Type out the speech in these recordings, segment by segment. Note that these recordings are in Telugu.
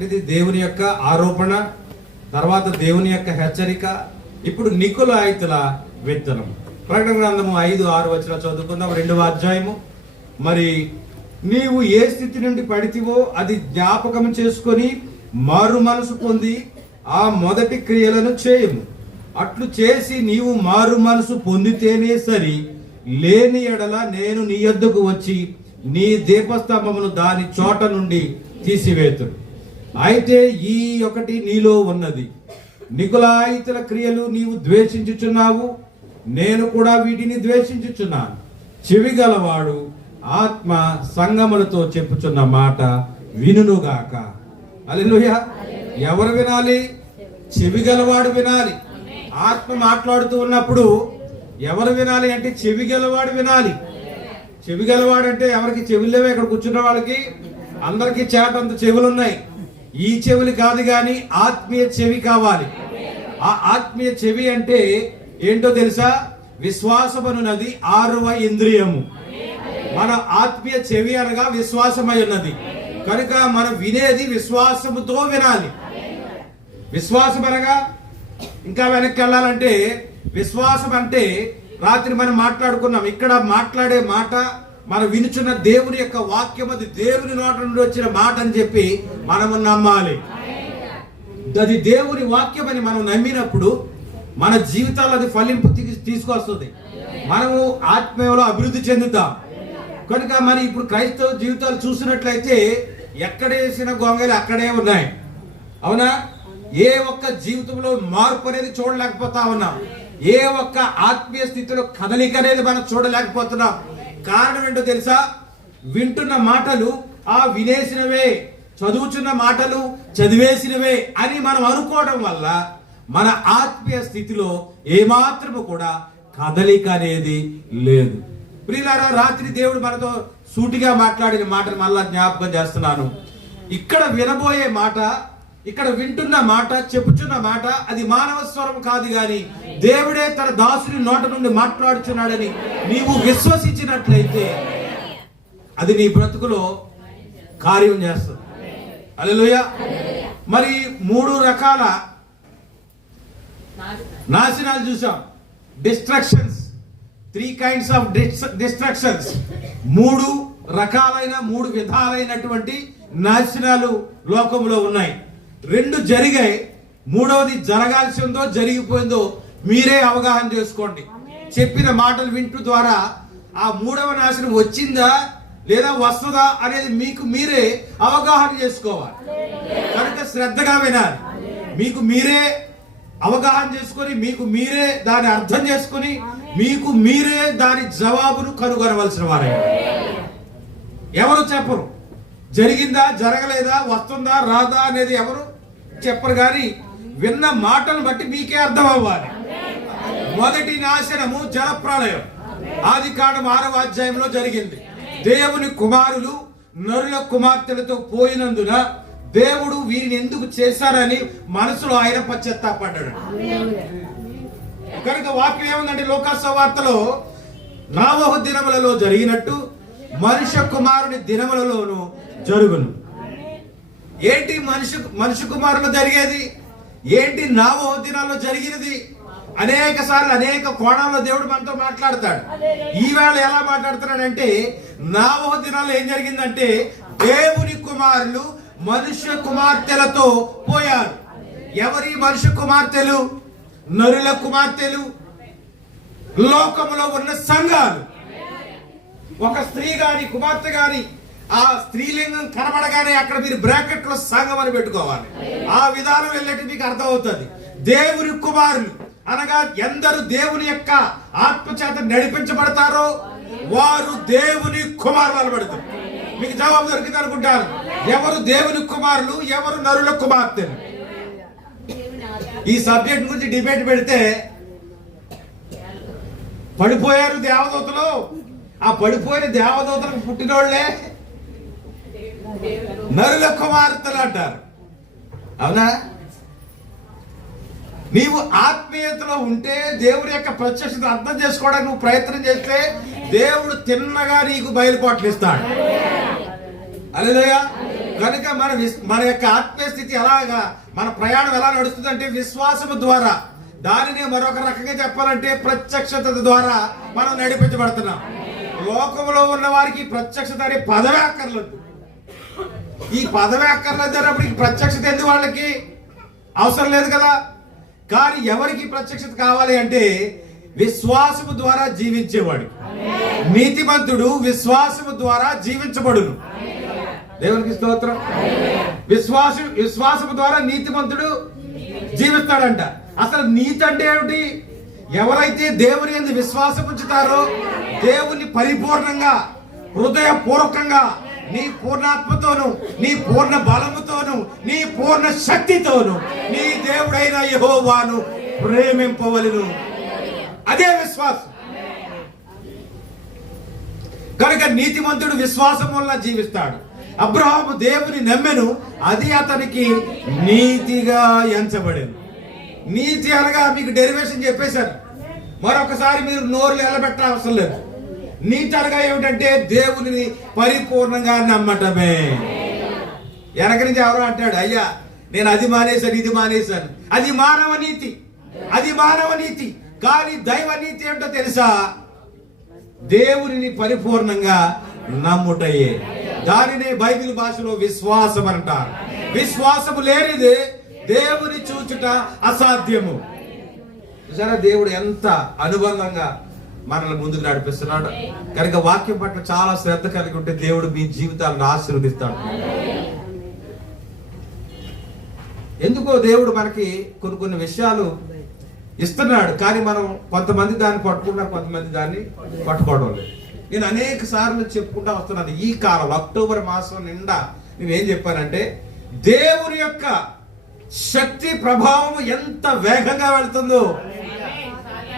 మొదటిది దేవుని యొక్క ఆరోపణ, తర్వాత దేవుని యొక్క హెచ్చరిక, ఇప్పుడు నికులాయితుల విత్తనం. ప్రకటన గ్రంథము 5-6 వచనాలు చదువుకుందాం. 2వ అధ్యాయము. మరి నీవు ఏ స్థితి నుండి పడితివో అది జ్ఞాపకం చేసుకొని మారు మనసు పొంది ఆ మొదటి క్రియలను చేయము. అట్లు చేసి నీవు మారు మనసు పొందితేనే సరి, లేని ఎడల నేను నీ యొద్దకు వచ్చి నీ దీపస్తంభమును దాని చోట నుండి తీసివేతును. అయితే ఈ ఒకటి నీలో ఉన్నది, నికులాయితుల క్రియలు నీవు ద్వేషించుచున్నావు, నేను కూడా వీటిని ద్వేషించుచున్నాను. చెవి గలవాడు ఆత్మ సంగములతో చెప్పుచున్న మాట వినుగాక. హల్లెలూయా. ఎవరు వినాలి? చెవి గలవాడు వినాలి. ఆత్మ మాట్లాడుతూ ఉన్నప్పుడు ఎవరు వినాలి అంటే చెవి గలవాడు వినాలి. చెవి గలవాడు అంటే ఎవరికి చెవులు లేవే? ఇక్కడ కూర్చున్న వాళ్ళకి అందరికీ చేటంత చెవులు ఉన్నాయి. ఈ చెవులు కాదు కానీ ఆత్మీయ చెవి కావాలి. ఆ ఆత్మీయ చెవి అంటే ఏంటో తెలుసా? విశ్వాసమనున్నది 6వ ఇంద్రియము. మన ఆత్మీయ చెవి అనగా విశ్వాసమై ఉన్నది కనుక మనం వినేది విశ్వాసముతో వినాలి. విశ్వాసం అనగా ఇంకా వెనక్కి వెళ్ళాలంటే విశ్వాసం అంటే రాత్రి మనం మాట్లాడుకున్నాం. ఇక్కడ మాట్లాడే మాట మనం వినుచున్న దేవుని యొక్క వాక్యం, అది దేవుని నోట నుండి వచ్చిన మాట అని చెప్పి మనము నమ్మాలి. అది దేవుని వాక్యం అని మనం నమ్మినప్పుడు మన జీవితాలు అది ఫలింపు తీసుకొస్తుంది. మనము ఆత్మీయంలో అభివృద్ధి చెందుతాం. కనుక మరి ఇప్పుడు క్రైస్తవ జీవితాలు చూసినట్లయితే ఎక్కడ వేసిన గొంగలు అక్కడే ఉన్నాయి. అవునా? ఏ ఒక్క జీవితంలో మార్పు అనేది చూడలేకపోతా ఉన్నాం. ఏ ఒక్క ఆత్మీయ స్థితిలో కదలిక అనేది మనం చూడలేకపోతున్నాం. కారణం ఏంటో తెలుసా? వింటున్న మాటలు వినేసినవే, చదువుచున్న మాటలు చదివేసినవే అని మనం అనుకోవడం వల్ల మన ఆత్మీయ స్థితిలో ఏమాత్రము కూడా కదలిక అనేది లేదు. ప్రియులారా, రాత్రి దేవుడు మనతో సూటిగా మాట్లాడిన మాటను మళ్ళా జ్ఞాపకం చేస్తున్నాను. ఇక్కడ వినబోయే మాట, ఇక్కడ వింటున్న మాట, చెప్పుచున్న మాట అది మానవ స్వరం కాదు గాని దేవుడే తన దాసుని నోట నుండి మాట్లాడుచున్నాడని నీవు విశ్వసించినట్లయితే అది నీ బ్రతుకులో కార్యం చేస్తుంది. హల్లెలూయా. మరి 3 రకాల నాశనాలు చూసాం. Destructions, 3 kinds of destructions. 3 రకాలైన 3 విధాలైనటువంటి నాశనాలు లోకంలో ఉన్నాయి. 2 జరిగాయి, 3వది జరగాల్సి ఉందో జరిగిపోయిందో మీరే అవగాహన చేసుకోండి. చెప్పిన మాటలు వింటూ ద్వారా ఆ 3వ నాశనం వచ్చిందా లేదా వస్తుందా అనేది మీకు మీరే అవగాహన చేసుకోవాలి. కనుక శ్రద్ధగా వినాలి. మీకు మీరే అవగాహన చేసుకొని మీకు మీరే దాన్ని అర్థం చేసుకొని మీకు మీరే దాని జవాబును కనుగొనవలసిన వారే. ఎవరు చెప్పరు. జరిగిందా జరగలేదా, వస్తుందా రాదా అనేది ఎవరు చెప్పరు. కానీ విన్న మాటను బట్టి మీకే అర్థం అవ్వాలి. మొదటి నాశనము జలప్రళయం. ఆదికాండం 6వ అధ్యాయంలో జరిగింది. దేవుని కుమారులు నరుల కుమార్తెలతో పోయినందున దేవుడు వీరిని ఎందుకు చేశారని మనసులో ఆయన పశ్చాత్తాపడ్డాడు. కనుక వాక్యం ఏముందంటే లోకాసు వార్తలో నోవహు దినములలో జరిగినట్టు మనుష్య కుమారుని దినములలోనూ జరుగును. ఏంటి మనుష్య కుమారులు జరిగేది ఏంటి? నోవహు దినాల్లో జరిగినది. అనేక సార్లు అనేక కోణాల్లో దేవుడు మనతో మాట్లాడతాడు. ఈవేళ ఎలా మాట్లాడుతున్నాడంటే నోవహు దినాల్లో ఏం జరిగిందంటే దేవుని కుమారులు మనుష్య కుమార్తెలతో పోయారు. ఎవరి మనుష్య కుమార్తెలు? నరుల కుమార్తెలు, లోకములో ఉన్న సంఘాలు. ఒక స్త్రీ గాని కుమార్తె గాని ఆ స్త్రీలింగం కనబడగానే అక్కడ మీరు బ్రాకెట్ లో సంఘం అని పెట్టుకోవాలి. ఆ విధానం వెళ్ళేటి మీకు అర్థమవుతుంది. దేవుని కుమారులు అనగా ఎందరు దేవుని యొక్క ఆత్మచేత నడిపించబడతారో వారు దేవుని కుమారులు అనబడతారు. మీకు జవాబు దొరికింది అనుకుంటారు. ఎవరు దేవుని కుమారులు, ఎవరు నరుల కుమార్తెలు? ఈ సబ్జెక్ట్ గురించి డిబేట్ పెడితే పడిపోయారు దేవదూతలు. ఆ పడిపోయిన దేవదూతలకు పుట్టినోళ్లే నరుల కుమార్తెలు అంటారు. అవునా? నీవు ఆత్మీయతలో ఉంటే దేవుడి యొక్క ప్రత్యక్షత అర్థం చేసుకోవడానికి నువ్వు ప్రయత్నం చేస్తే దేవుడు తిన్నగా నీకు బయలుపాట్లు ఇస్తాడు. హల్లెలూయా. కనుక మన యొక్క ఆత్మీయ స్థితి ఎలాగా, మన ప్రయాణం ఎలా నడుస్తుందంటే విశ్వాసము ద్వారా. దానిని మరొక రకంగా చెప్పాలంటే ప్రత్యక్షత ద్వారా మనం నడిపించబడుతున్నాం. లోకంలో ఉన్న వారికి ప్రత్యక్షత అనే పదవే అక్కర్లేదు. ఈ పదవే అక్కర్లేదు అన్నప్పుడు ఈ ప్రత్యక్షత ఎందుకు వాళ్ళకి అవసరం లేదు కదా. కానీ ఎవరికి ప్రత్యక్షత కావాలి అంటే విశ్వాసము ద్వారా జీవించేవాడు. నీతిమంతుడు విశ్వాసము ద్వారా జీవించబడును. దేవునికి స్తోత్రం. విశ్వాసము ద్వారా నీతిమంతుడు జీవిస్తాడంట. అసలు నీతి అంటే ఏమిటి? ఎవరైతే దేవుని యందు విశ్వాసం ఉంచుతారో దేవుని పరిపూర్ణంగా హృదయపూర్వకంగా నీ పూర్ణాత్మతోను, నీ పూర్ణ బలముతోను, నీ పూర్ణ శక్తితోను నీ దేవుడైన యెహోవాను ప్రేమింపవలెను. అదే విశ్వాసం. కనుక నీతిమంతుడు విశ్వాసం వల్ల జీవిస్తాడు. అబ్రహాము దేవుని నమ్మెను, అది అతనికి నీతిగా ఎంచబడేను. నీతి అనగా మీకు డెరివేషన్ చెప్పేశాను, మరొకసారి మీరు నోరు నిలబెట్ట అవసరం లేదు. నీతి అనగా ఏమిటంటే దేవుని పరిపూర్ణంగా నమ్మటమే. వెనక నుంచి ఎవరో అంటాడు, అయ్యా నేను అది మానేశాను ఇది మానేశాను. అది మానవ నీతి, అది మానవ నీతి. కానీ దైవ నీతి ఏంటో తెలుసా? దేవుని పరిపూర్ణంగా నమ్ముటయే. దానినే బైబిల్ భాషలో విశ్వాసం అంటారు. విశ్వాసము లేనిది దేవుని చూచుట అసాధ్యము. చూసారా దేవుడు ఎంత అనుబంధంగా మనల్ని ముందుకు నడిపిస్తున్నాడు. కనుక వాక్యం పట్ల చాలా శ్రద్ధ కలిగి ఉంటే దేవుడు మీ జీవితాలను ఆశీర్వదిస్తాడు. ఎందుకో దేవుడు మనకి కొన్ని విషయాలు ఇస్తున్నాడు, కానీ మనం కొంతమంది దాన్ని పట్టుకుంటారు, కొంతమంది దాన్ని పట్టుకోవడం లేదు. నేను అనేక సార్లు చెప్పుకుంటా వస్తున్నాను. ఈ కాలం అక్టోబర్ మాసం నిండా నేనేం చెప్పానంటే దేవుని యొక్క శక్తి ప్రభావం ఎంత వేగంగా వెళ్తుందో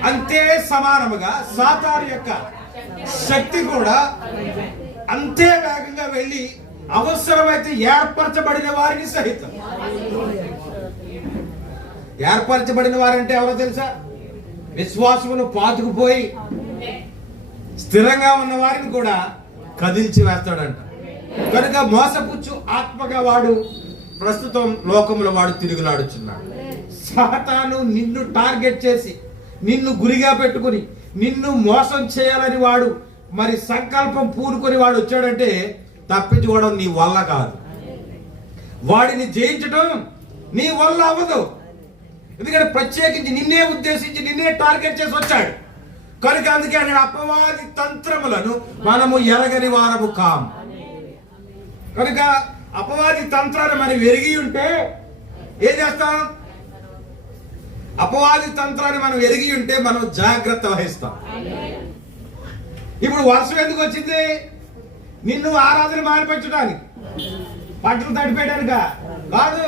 అంతే సమానముగా సాతాను యొక్క శక్తి కూడా అంతే వేగంగా వెళ్ళి అవసరమైతే ఏర్పరచబడిన వారిని సహితం. ఏర్పరచబడిన వారంటే ఎవరో తెలుసా? విశ్వాసమును పాతుకుపోయి స్థిరంగా ఉన్న వారిని కూడా కదిల్చి వేస్తాడంట. కనుక మోసపుచ్చు ఆత్మగా వాడు ప్రస్తుతం లోకంలో వాడు తిరుగులాడుచున్నాడు. సాతాను నిన్ను టార్గెట్ చేసి, నిన్ను గురిగా పెట్టుకుని, నిన్ను మోసం చేయాలని వాడు మరి సంకల్పం పూనుకొని వాడు వచ్చాడంటే తప్పించుకోవడం నీ వల్ల కాదు. వాడిని జయించడం నీ వల్ల అవ్వదు. ఎందుకంటే ప్రత్యేకించి నిన్నే ఉద్దేశించి నిన్నే టార్గెట్ చేసి వచ్చాడు. కనుక అందుకే అక్కడ అపవాది తంత్రములను మనము ఎరగని వారము కాము. కనుక అపవాది తంత్రాన్ని మనం ఎరిగి ఉంటే ఏం చేస్తాం? అపవాది తంత్రాన్ని మనం ఎరిగి ఉంటే మనం జాగ్రత్త వహిస్తాం. ఇప్పుడు వర్షం ఎందుకు వచ్చింది? నిన్ను ఆరాధన మానిపించడానికి, పంటలు తడిపేయడానిక కాదు.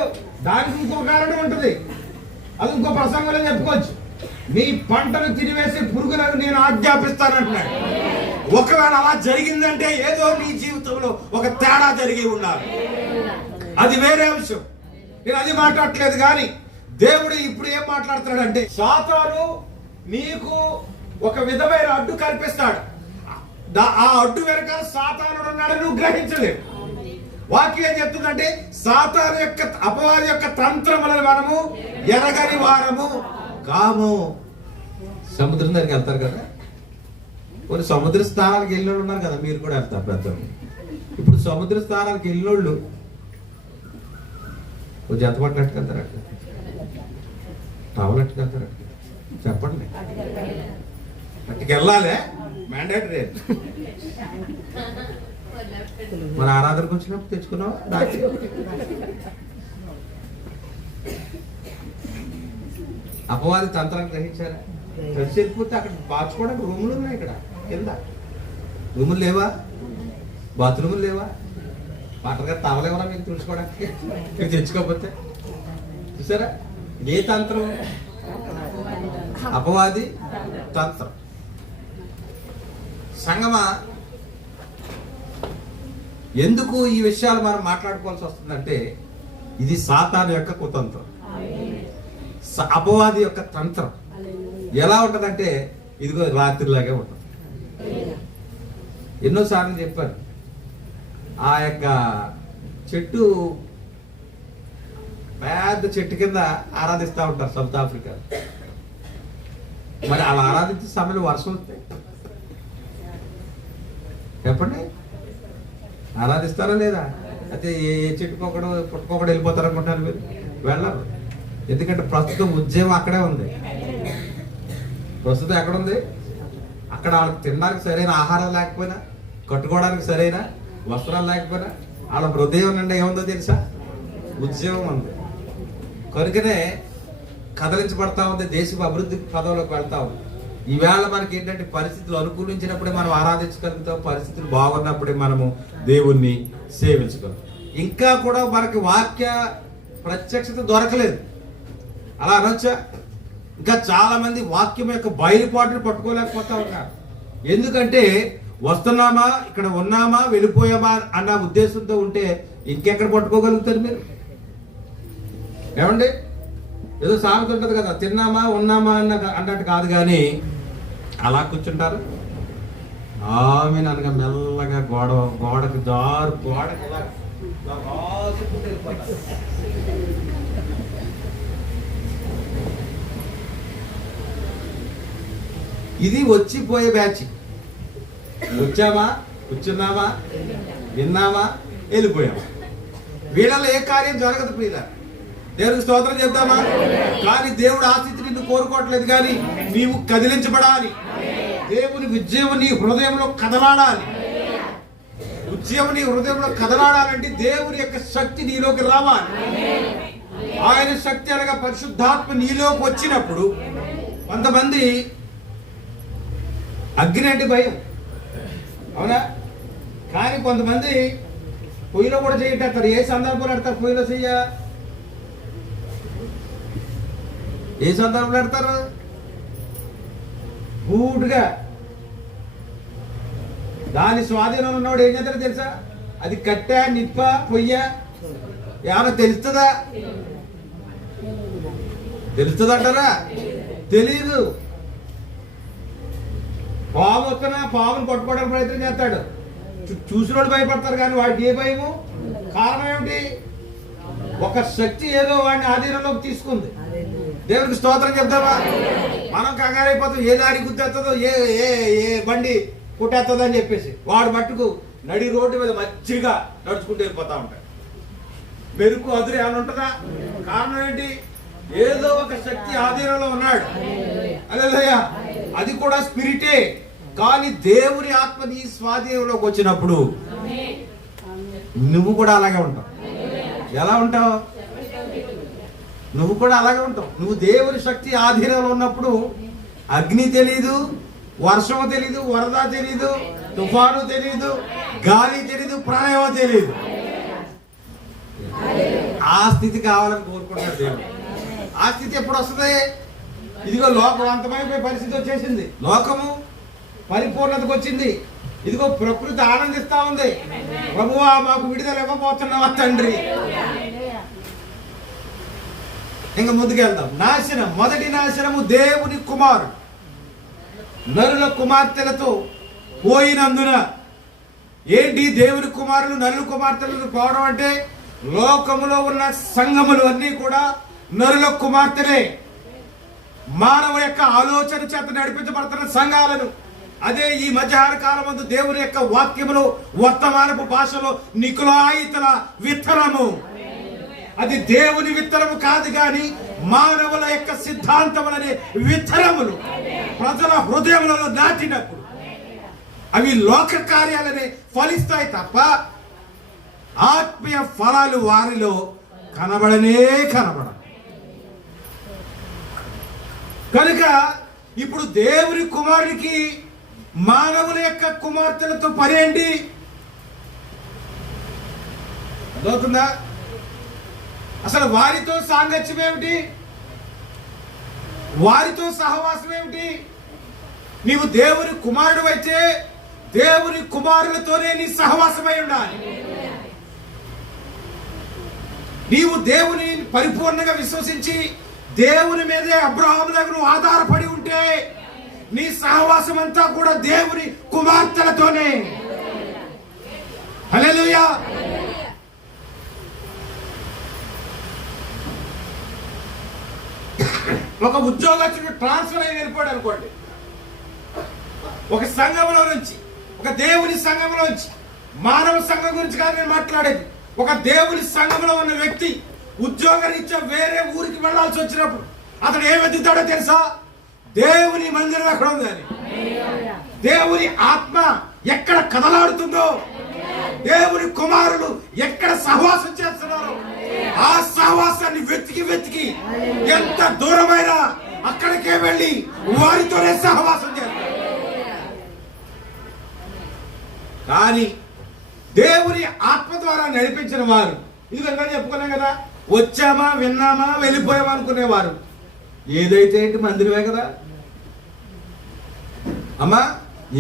దానికి ఇంకో కారణం ఉంటుంది, అది ఇంకో ప్రసంగంలో చెప్పుకోవచ్చు. నీ పంటను తినివేసే పురుగులను నేను ఆజ్ఞాపిస్తానంటున్నాడు. ఒకవేళ అలా జరిగిందంటే ఏదో నీ జీవితంలో ఒక తేడా జరిగి ఉండాలి. అది వేరే అంశం, నేను అది మాట్లాడట్లేదు. కానీ దేవుడు ఇప్పుడు ఏం మాట్లాడుతున్నాడంటే సాతాను నీకు ఒక విధమైన అడ్డు కల్పిస్తాడు. ఆ అడ్డు వెనకాల సాతాను ఉన్నాడు, నువ్వు గ్రహించలేవు. వాక్యం ఏం చెప్తుందంటే సాతాను యొక్క అపవాది యొక్క తంత్రములను మనము ఎరగని వారము కాము. సముద్రం దగ్గరికి వెళ్తారు కదా, కొన్ని సముద్ర స్థానాలకు వెళ్ళినోళ్ళు ఉన్నారు కదా, మీరు కూడా వెళ్తారు పెద్ద. ఇప్పుడు సముద్ర స్థానాలకు వెళ్ళినోళ్ళు కొంచెం ఎంత పట్టినట్టుకు వెళ్తారు, అట్లా టవలట్టుకు వెళ్తారు. చెప్పండి, అట్టుకు వెళ్ళాలి, మ్యాండేటరీ. మన ఆరాధనకు వచ్చినప్పుడు తెచ్చుకున్నావా? అపవాది తంత్రాన్ని గ్రహించారా? కలిసి వెళ్ళిపోతే అక్కడ బాచుకోవడానికి రూములు ఉన్నాయి. ఇక్కడ కింద రూములు లేవా? బాత్రూములు లేవా? వాటర్గా తవలేవరా మీకు తుడుచుకోవడానికి? మీరు తెచ్చుకోకపోతే చూసారా? ఏ తంత్రం? అపవాది తంత్రం. సంగమా, ఎందుకు ఈ విషయాలు మనం మాట్లాడుకోవాల్సి వస్తుందంటే ఇది సాతాను యొక్క కుతంత్రం, అపవాది యొక్క తంత్రం. ఎలా ఉంటదంటే ఇదిగో రాత్రిలాగే ఉంటుంది. ఎన్నోసార్లు చెప్పాను, ఆ యొక్క చెట్టు పెద్ద చెట్టు కింద ఆరాధిస్తూ ఉంటారు సౌత్ ఆఫ్రికా. మరి అలా ఆరాధించే సమయంలో వర్షం వస్తాయి. చెప్పండి, ఆరాధిస్తారా లేదా? అయితే ఏ చెట్టుకోకడు పుట్టుకోకడు వెళ్ళిపోతారు అనుకుంటున్నారు మీరు? వెళ్ళరు. ఎందుకంటే ప్రస్తుతం ఉద్యమం అక్కడే ఉంది. ప్రస్తుతం ఎక్కడ ఉంది? అక్కడ వాళ్ళకి తినడానికి సరైన ఆహారం లేకపోయినా, కట్టుకోవడానికి సరైన వస్త్రాలు లేకపోయినా, వాళ్ళ హృదయం నిండా ఏముందో తెలుసా? ఉద్యమం ఉంది. కనుకనే కదలించబడతా ఉంది, దేశపు అభివృద్ధి పదంలోకి వెళ్తా ఉంది. ఈవేళ మనకి ఏంటంటే పరిస్థితులు అనుకూలించినప్పుడే మనం ఆరాధించగలుగుతాం, పరిస్థితులు బాగున్నప్పుడే మనము దేవుణ్ణి సేవించగలం. ఇంకా కూడా మనకి వాక్య ప్రత్యక్షత దొరకలేదు, అలా అనొచ్చా? ఇంకా చాలా మంది వాక్యం యొక్క బయలుపాటును పట్టుకోలేకపోతా ఉన్నారు. ఎందుకంటే వస్తున్నామా, ఇక్కడ ఉన్నామా, వెళ్ళిపోయామా అన్న ఉద్దేశంతో ఉంటే ఇంకెక్కడ పట్టుకోగలుగుతారు మీరు? ఏమండి, ఏదో సామెత ఉంటుంది కదా, తిన్నామా ఉన్నామా అన్నట్టు కాదు, కానీ అలా కూర్చుంటారు. ఆమె అనగా మెల్లగా గోడకు గోడకి ఇది వచ్చిపోయే బ్యాచ్. వచ్చామా, కూర్చున్నామా, విన్నామా, వెళ్ళిపోయామా. వీళ్ళలో ఏ కార్యం జరగదు ప్రియుల. దేవునికి స్తోత్రం చెప్తామా? కానీ దేవుడు ఆ స్థితి నిన్ను కోరుకోవట్లేదు, కానీ నీవు కదిలించబడాలి. దేవుని ఉద్యమం నీ హృదయంలో కదలాడాలి. ఉద్యమం నీ హృదయంలో కదలాడాలంటే దేవుని యొక్క శక్తి నీలోకి రావాలి. ఆయన శక్తి అనగా పరిశుద్ధాత్మ నీలోకి వచ్చినప్పుడు కొంతమంది అగ్ని అంటే భయం, అవునా? కానీ కొంతమంది పొయ్యిలో కూడా చేయటేస్తారు. ఏ సందర్భంలో పెడతారు పొయ్యిలో చెయ్య? ఏ సందర్భంలో పెడతారు? బూటుగా దాని స్వాధీనంలో ఉన్నవాడు ఏం చేస్తారో తెలుసా? అది కట్టా, నిప్ప, పొయ్య ఏమన్నా తెలుస్తుందా? తెలుస్తుందంటారా? తెలీదు. పాము వస్తున్నా పామును పట్టుకోవడానికి ప్రయత్నం చేస్తాడు. చూసిన వాళ్ళు భయపడతారు, కానీ వాడికి ఏ భయము? కారణం ఏమిటి? ఒక శక్తి ఏదో వాడిని ఆధీనంలోకి తీసుకుంది. దేవునికి స్తోత్రం చెప్తామా? మనం కంగారైపోతాం, ఏ దారి గుర్తెస్తుందో, ఏ ఏ ఏ బండి కుట్టేస్తుందో అని చెప్పేసి వాడు మట్టుకు నడి రోడ్డు మీద మధ్యగా నడుచుకుంటూ వెళ్ళిపోతా ఉంటాడు. మెరుపు అదురు ఏమైనా ఉంటుందా? కారణం ఏంటి? ఏదో ఒక శక్తి ఆధీనంలో ఉన్నాడు. హల్లెలూయా. అది కూడా స్పిరిటే. కానీ దేవుని ఆత్మ నీ స్వాధీనంలోకి వచ్చినప్పుడు నువ్వు కూడా అలాగే ఉంటావు. ఎలా ఉంటావు? నువ్వు కూడా అలాగే ఉంటావు. నువ్వు దేవుని శక్తి ఆధీనంలో ఉన్నప్పుడు అగ్ని తెలీదు, వర్షము తెలీదు, వరద తెలీదు, తుఫాను తెలీదు, గాలి తెలీదు, ప్రళయం తెలీదు. ఆ స్థితి కావాలని కోరుకుంటాడు దేవుడు. ఆ స్థితి ఎప్పుడు వస్తుంది? ఇదిగో లోకం అంతమైపోయే పరిస్థితి వచ్చేసింది, లోకము పరిపూర్ణతకు వచ్చింది. ఇదిగో ప్రకృతి ఆనందిస్తా ఉంది. ప్రభువా మాకు విడుదల ఇవ్వబోతున్నావా తండ్రి. ఇంకా ముందుకెళ్దాం. నాశనం, మొదటి నాశనము దేవుని కుమారుడు నరుల కుమార్తెలతో పోయినందున. ఏంటి దేవుని కుమారులు నరుల కుమార్తెలను పోవడం అంటే? లోకములో ఉన్న సంఘములు అన్నీ కూడా నరుల కుమార్తెలే. మానవ యొక్క ఆలోచన చేత నడిపించబడుతున్న సంఘాలను, అదే ఈ మధ్యాహ్న కాలం ముందు దేవుని యొక్క వాక్యములు వర్తమానపు భాషలో నికులాయితల విత్తనము. అది దేవుని విత్తనము కాదు, కానీ మానవుల యొక్క సిద్ధాంతములనే విత్తనములు ప్రజల హృదయములలో నాటినప్పుడు అవి లోక కార్యాలనే ఫలిస్తాయి తప్ప ఆత్మీయ ఫలాలు వారిలో కనబడనే కనబడ. కనుక ఇప్పుడు దేవుని కుమారుడికి మానవుల యొక్క కుమార్తెలతో పని ఏంటి? అర్థమవుతుందా? అసలు వారితో సాంగత్యం ఏమిటి? వారితో సహవాసం ఏమిటి? నీవు దేవుని కుమారుడు అయితే దేవుని కుమారులతోనే నీ సహవాసమై ఉండాలి. నీవు దేవుని పరిపూర్ణంగా విశ్వసించి దేవుని మీదే అబ్రహాము దగ్గర ఆధారపడి ఉంటే నీ సహవాసం అంతా కూడా దేవుని కుమార్తెలతోనే. హల్లెలూయా. ఒక ఉద్యోగస్తుడు ట్రాన్స్ఫర్ అయ్యి వెళ్ళిపోయాడు అనుకోండి, ఒక సంఘంలో నుంచి, ఒక దేవుని సంఘంలో నుంచి, మానవ సంఘం గురించి కాదు నేను మాట్లాడేది, ఒక దేవుని సంఘంలో ఉన్న వ్యక్తి ఉద్యోగరీత్యా వేరే ఊరికి వెళ్లాల్సి వచ్చినప్పుడు అతడు ఏం వెతుకుతాడో తెలుసా? దేవుని మందిరం ఎక్కడ ఉందని, దేవుని ఆత్మ ఎక్కడ కదలాడుతుందో, దేవుని కుమారులు ఎక్కడ సహవాసం చేస్తున్నారు, ఆ సహవాసాన్ని వెతికి వెతికి ఎంత దూరమైనా అక్కడికే వెళ్ళి వారితోనే సహవాసం చేస్తారు. కానీ దేవుని ఆత్మ ద్వారా నడిపించిన వారు, ఇది విన్నా చెప్పుకున్నాం కదా, వచ్చామా విన్నామా వెళ్ళిపోయామా అనుకునేవారు, ఏదైతే ఏంటి మందిరమే కదా అమ్మా,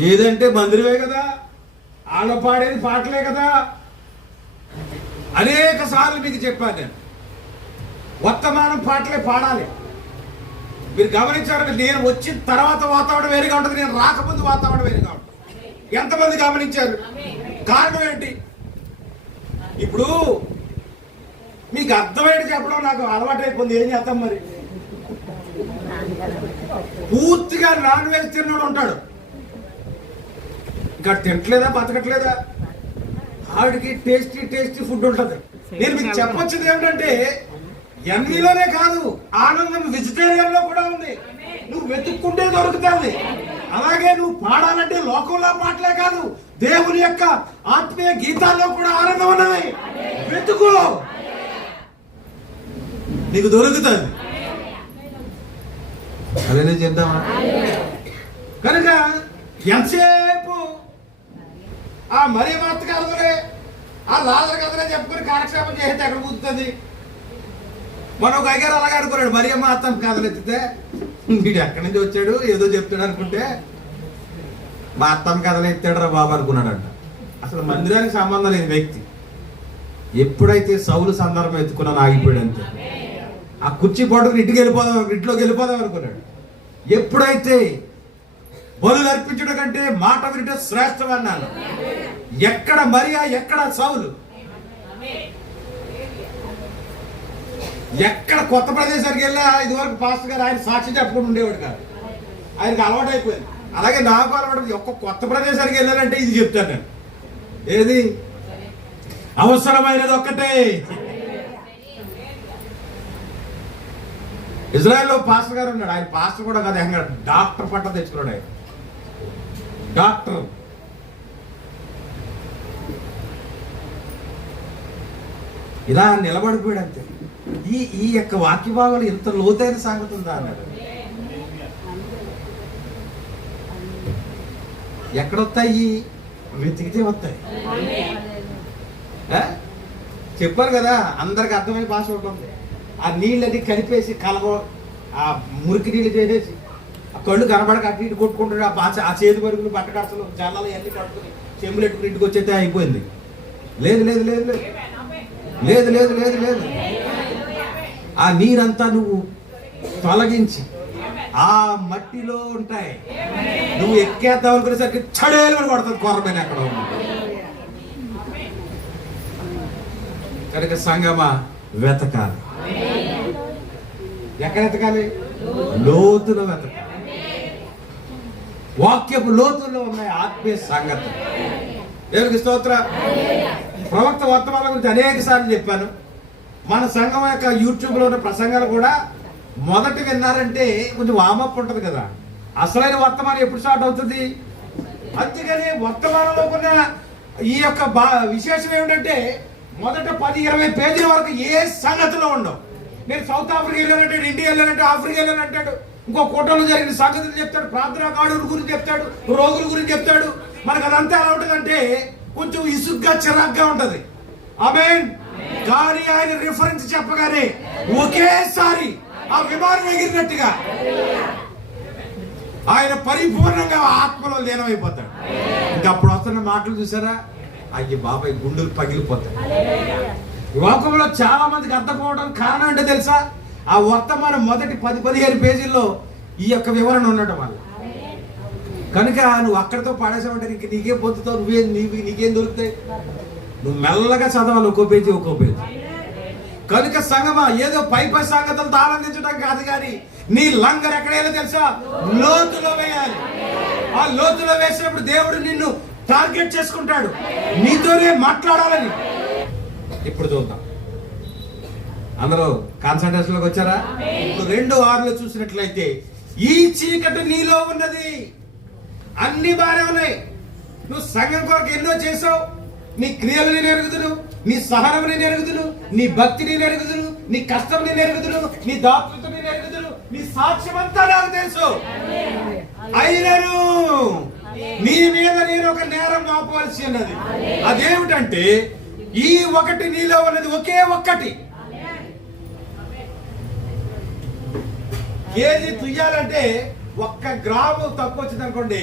ఏదంటే మందిరమే కదా, ఆళ్ళ పాడేది పాటలే కదా. అనేక సార్లు మీకు చెప్పాను నేను, వర్తమానం పాటలే పాడాలి. మీరు గమనించారు, నేను వచ్చిన తర్వాత వాతావరణం వేరుగా ఉంటుంది, నేను రాకముందు వాతావరణం వేరుగా ఉంటుంది. ఎంతమంది గమనించారు? కారణం ఏంటి? ఇప్పుడు మీకు అర్థమైన చెప్పడం నాకు అలవాటు అయిపోయింది. ఏం చేస్తాం మరి? పూర్తిగా నాన్ వెజ్ తిన్నాడు ఉంటాడు, ఇంకా తింటలేదా బతకట్లేదా, ఆవిడికి టేస్టీ టేస్టీ ఫుడ్ ఉంటుంది. నేను మీకు చెప్పొచ్చింది ఏమిటంటే, ఎన్వీలోనే కాదు, ఆనందం వెజిటేరియన్ లో కూడా ఉంది. నువ్వు వెతుక్కుంటే దొరుకుతుంది. అలాగే నువ్వు పాడాలంటే లోకంలో పాటలే కాదు, దేవుని యొక్క ఆత్మీయ గీతాల్లో కూడా ఆనందం ఉన్నది. వెతుకు, నీకు దొరుకుతుంది. అదే చేద్దామా? కనుక ఎంతసేపు ఆ మరీ వార్త కథలే, ఆ లాజర్ కథలే చెప్పుకొని కాలక్షేపం చేస్తే ఎక్కడ కూర్చుంది? మనం ఒక అయ్యారు అలాగే అనుకున్నాడు, మరి మాత్రం కథలు ఎత్తితే వీడు ఎక్కడి నుంచి వచ్చాడు ఏదో చెప్తాడు అనుకుంటే, మా అత్తమ్మ కథలు ఎత్తాడు రా బాబు అనుకున్నాడంట. అసలు మందిరానికి సంబంధం లేని వ్యక్తి ఎప్పుడైతే సౌలు సందర్భం ఎత్తుకున్నాను ఆగిపోయాడు అంతే. ఆ కుర్చీ పట్టుకుని ఇంట్లోకి వెళ్ళిపోదాం అనుకున్నాడు. ఎప్పుడైతే బలులు అర్పించడం కంటే మాట వినటం శ్రేష్టం అన్నాను. ఎక్కడ మరియా, ఎక్కడ సౌలు, ఎక్కడ కొత్త ప్రదేశానికి వెళ్ళా ఇదివరకు పాస్టర్ గారు ఆయన సాక్షి చెప్పుకుంటూ ఉండేవాడు కాదు, ఆయనకు అలవాటు అయిపోయింది. అలాగే నాకు అలవాటు, ఒక్క కొత్త ప్రదేశానికి వెళ్ళాలంటే ఇది చెప్తాను నేను. ఏది అవసరమైనది ఒక్కటే. ఇజ్రాయెల్లో పాస్టర్ గారు ఉన్నాడు, ఆయన పాస్టర్ కూడా కాదు, ఆయన డాక్టర్ పట్టం తెచ్చుకున్నాడు. ఆయన డాక్టర్. ఇలా నిలబడిపోయాడు అంతే. ఈ యొక్క వాక్య భాగాలు ఎంత లోతైన సంగతి ఉందా అన్నాడు. ఎక్కడొస్తాయి? వెతికితే వస్తాయి. చెప్పారు కదా, అందరికి అర్థమైన భాష ఉంటుంది. ఆ నీళ్ళని కలిపేసి ఆ మురికి నీళ్ళు చేసేసి ఆ కళ్ళు కనబడక అటు ఇటు కొట్టుకుంటాడు. ఆ చేతి పరుగులు బట్ట కడసలు జల్లాలు అన్ని పట్టుకుని చెంబులు ఎట్టుకుని ఇంటికి వచ్చేస్తే అయిపోయింది. లేదు లేదు లేదు లేదు లేదు లేదు లేదు లేదు ఆ నీరంతా నువ్వు తొలగించి ఆ మట్టిలో ఉంటాయి. నువ్వు ఎక్కేద్దాం అనుకునేసరికి చడేలు అని కొడుతుంది కొరమైన అక్కడ ఉంది. కనుక సంగమా వెతకాలి. ఎక్కడ వెతకాలి? లోతులో వెతకాలి. వాక్యపు లోతుల్లో ఉన్నాయి ఆత్మీయ సంగతి. దేవునికి స్తోత్రం. ప్రవక్త వర్తమానం గురించి అనేక సార్లు చెప్పాను. మన సంఘం యొక్క యూట్యూబ్లో ఉన్న ప్రసంగాలు కూడా మొదట విన్నారంటే కొంచెం వామప్ ఉంటుంది కదా. అసలైన వర్తమానం ఎప్పుడు స్టార్ట్ అవుతుంది? అందుకని వర్తమానంలో ఉన్న ఈ యొక్క విశేషం ఏమిటంటే, మొదట 10-20 పేజీల వరకు ఏ సంగతిలో ఉండవు. నేను సౌత్ ఆఫ్రికా వెళ్ళానంటాడు, ఇండియా వెళ్ళానంటే, ఆఫ్రికా వెళ్ళానంటాడు, ఇంకో కోటలో జరిగిన సంగతులు చెప్తాడు, ప్రార్థనా కాడుల గురించి చెప్తాడు, రోగుల గురించి చెప్తాడు. మనకు అదంతా ఎలా ఉంటుందంటే కొంచెం ఇసుగ్గా చిరాగ్గా ఉంటది. ఆమేన్. కానీ ఆయన రిఫరెన్స్ చెప్పగానే ఒకేసారి ఆ విమానం ఎగిరినట్టుగా ఆయన పరిపూర్ణంగా ఆత్మలో లీనమైపోతాడు. ఇంకా అప్పుడు వస్తున్న మాటలు చూసారా, అయ్యి బాబాయ్ గుండెలు పగిలిపోతాయి. లోకంలో చాలా మందికి అర్థపోవడానికి కారణం అంటే తెలుసా? ఆ వర్తమానం మొదటి 10-15 పేజీల్లో ఈ యొక్క వివరణ ఉండటం వల్ల. కనుక నువ్వు అక్కడితో పాడేసావంటే నీకేం పొందుతావు? నీకేం దొరుకుతాయి? నువ్వు మెల్లగా చదవాలి, ఒక్కో పేజీ. కనుక సంగమా, ఏదో పై సంగతులతో ఆనందించడం కాదు, కానీ నీ లంగర్ ఎక్కడైనా తెలుసా? లోతులో వేయాలి. ఆ లోతులో వేసినప్పుడు దేవుడు నిన్ను టార్గెట్ చేసుకుంటాడు, నీతోనే మాట్లాడాలని. ఇప్పుడు చూద్దాం, అందరూ కాన్సంట్రేషన్ లోకి వచ్చారా? ఇప్పుడు 2:6 చూసినట్లయితే, ఈ చీకటి నీలో ఉన్నది. అన్ని బాగానే ఉన్నాయి, నువ్వు సంఘం కొరకు ఎన్నో చేసావు, నీ క్రియలు నేను ఎరుగుదును, నీ సహనం నేను ఎరుగుదును, నీ భక్తి నేను ఎరుగుదును, నీ కష్టం నేను ఎరుగుదును, నీ దాతృత్వం నేను ఎరుగుదును, నీ సాక్ష్యం అంతా నాకు తెలుసు. అయినను నీ మీద నేను ఒక నేరం మోపవలసి ఉన్నది. అదేమిటంటే, ఈ ఒకటి నీలో ఉన్నది, ఒకే ఒక్కటి. కేజీ తుయ్యాలంటే 1 గ్రాము తక్కువ వచ్చింది అనుకోండి,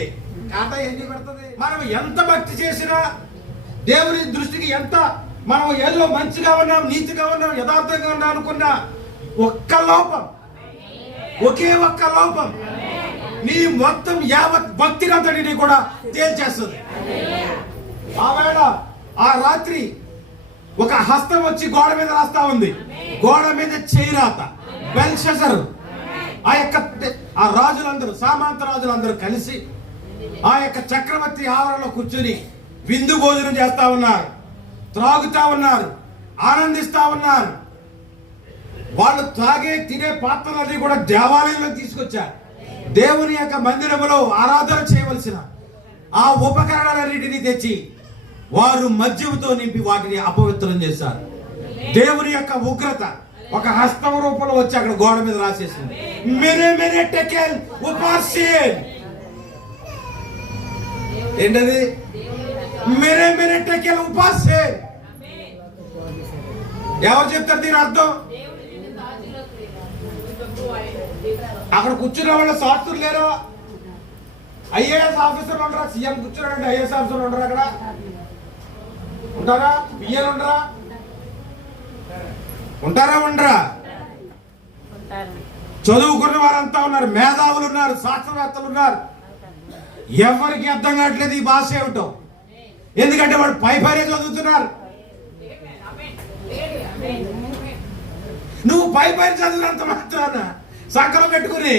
కాట ఎన్ని పడుతుంది? మనం ఎంత భక్తి చేసినా, దేవుని దృష్టికి ఎంత మనం ఏదో మంచిగా ఉన్నాం, నీతిగా ఉన్నాం, యథార్థంగా ఉన్నాం అనుకున్నా, ఒక్క లోపం, ఒకే ఒక్క లోపం నీ మొత్తం యావత్ భక్తినంతటిని కూడా తేల్చేస్తుంది. ఆవేళ ఆ రాత్రి ఒక హస్తం వచ్చి గోడ మీద రాస్తా ఉంది. గోడ మీద చేయి రాత. బెల్షస్సరు, ఆ రాజులందరూ, సామంత రాజులందరూ కలిసి ఆ యొక్క చక్రవర్తి ఆవరణలో కూర్చుని విందు భోజనం చేస్తా ఉన్నారు, త్రాగుతా ఉన్నారు, ఆనందిస్తా ఉన్నారు. వాళ్ళు త్రాగే తినే పాత్రలన్నీ కూడా దేవాలయంలో తీసుకొచ్చారు. దేవుని యొక్క మందిరంలో ఆరాధన చేయవలసిన ఆ ఉపకరణాలన్నింటినీ తెచ్చి వారు మద్యముతో నింపి వాటిని అపవిత్రం చేశారు. దేవుని యొక్క ఉగ్రత ఒక హస్తం రూపంలో వచ్చి అక్కడ గోడ మీద రాసేసింది, మెనే మెనే టెకెల్ ఉపాస్యేన్. ఏంటది? మెనే మెనే టెకెల్ ఉపాస్యేన్. ఎవరు చెప్తారు దీని అర్థం? అక్కడ కూర్చున్న వాళ్ళ శాస్త్రులు లేరు, ఐఏఎస్ ఆఫీసర్లు ఉండరా? సీఎం కూర్చున్నాడంటే ఐఏఎస్ ఆఫీసర్లు ఉండరా? అక్కడ ఉంటారా? బియ్యాలు ఉండరా? ఉంటారా? ఉండరా? చదువుకున్న వారంతా ఉన్నారు, మేధావులు ఉన్నారు, శాస్త్రవేత్తలు ఉన్నారు. ఎవరికి అర్థం కావట్లేదు ఈ భాష ఏమిటో. ఎందుకంటే వాడు పైపైనే చదువుతున్నారు. నువ్వు పైపైన చదివినంత మాత్రాన సంకలం పెట్టుకుని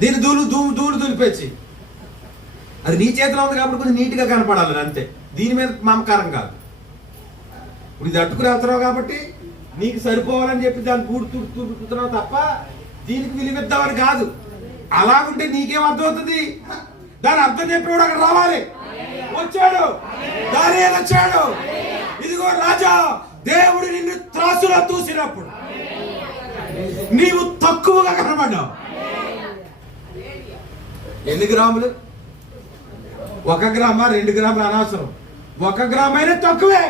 దీన్ని దూలు దులిపేసి, అది నీ చేతిలో ఉంది కాబట్టి కొంచెం నీట్గా కనపడాలి అంతే. దీని మీద మమకారం కాదు. ఇప్పుడు ఇది అట్టుకుని వెళ్తున్నావు కాబట్టి నీకు సరిపోవాలని చెప్పి దాన్ని తుడుతున్నావు తప్ప దీనికి విలువిద్దామని కాదు. అలాగుంటే నీకేం అర్థం అవుతుంది? దాని అర్థం చెప్పేవాడు అక్కడ రావాలి. వచ్చాడు, దానియేలు వచ్చాడు. ఇదిగో రాజా, దేవుడు నిన్ను త్రాసులో తూసినప్పుడు నీవు తక్కువగా కనబడ్డావు. ఎన్ని గ్రాములు? 1 గ్రామా 2 గ్రాములు అనవసరం. 1 గ్రామైనా తక్కువే.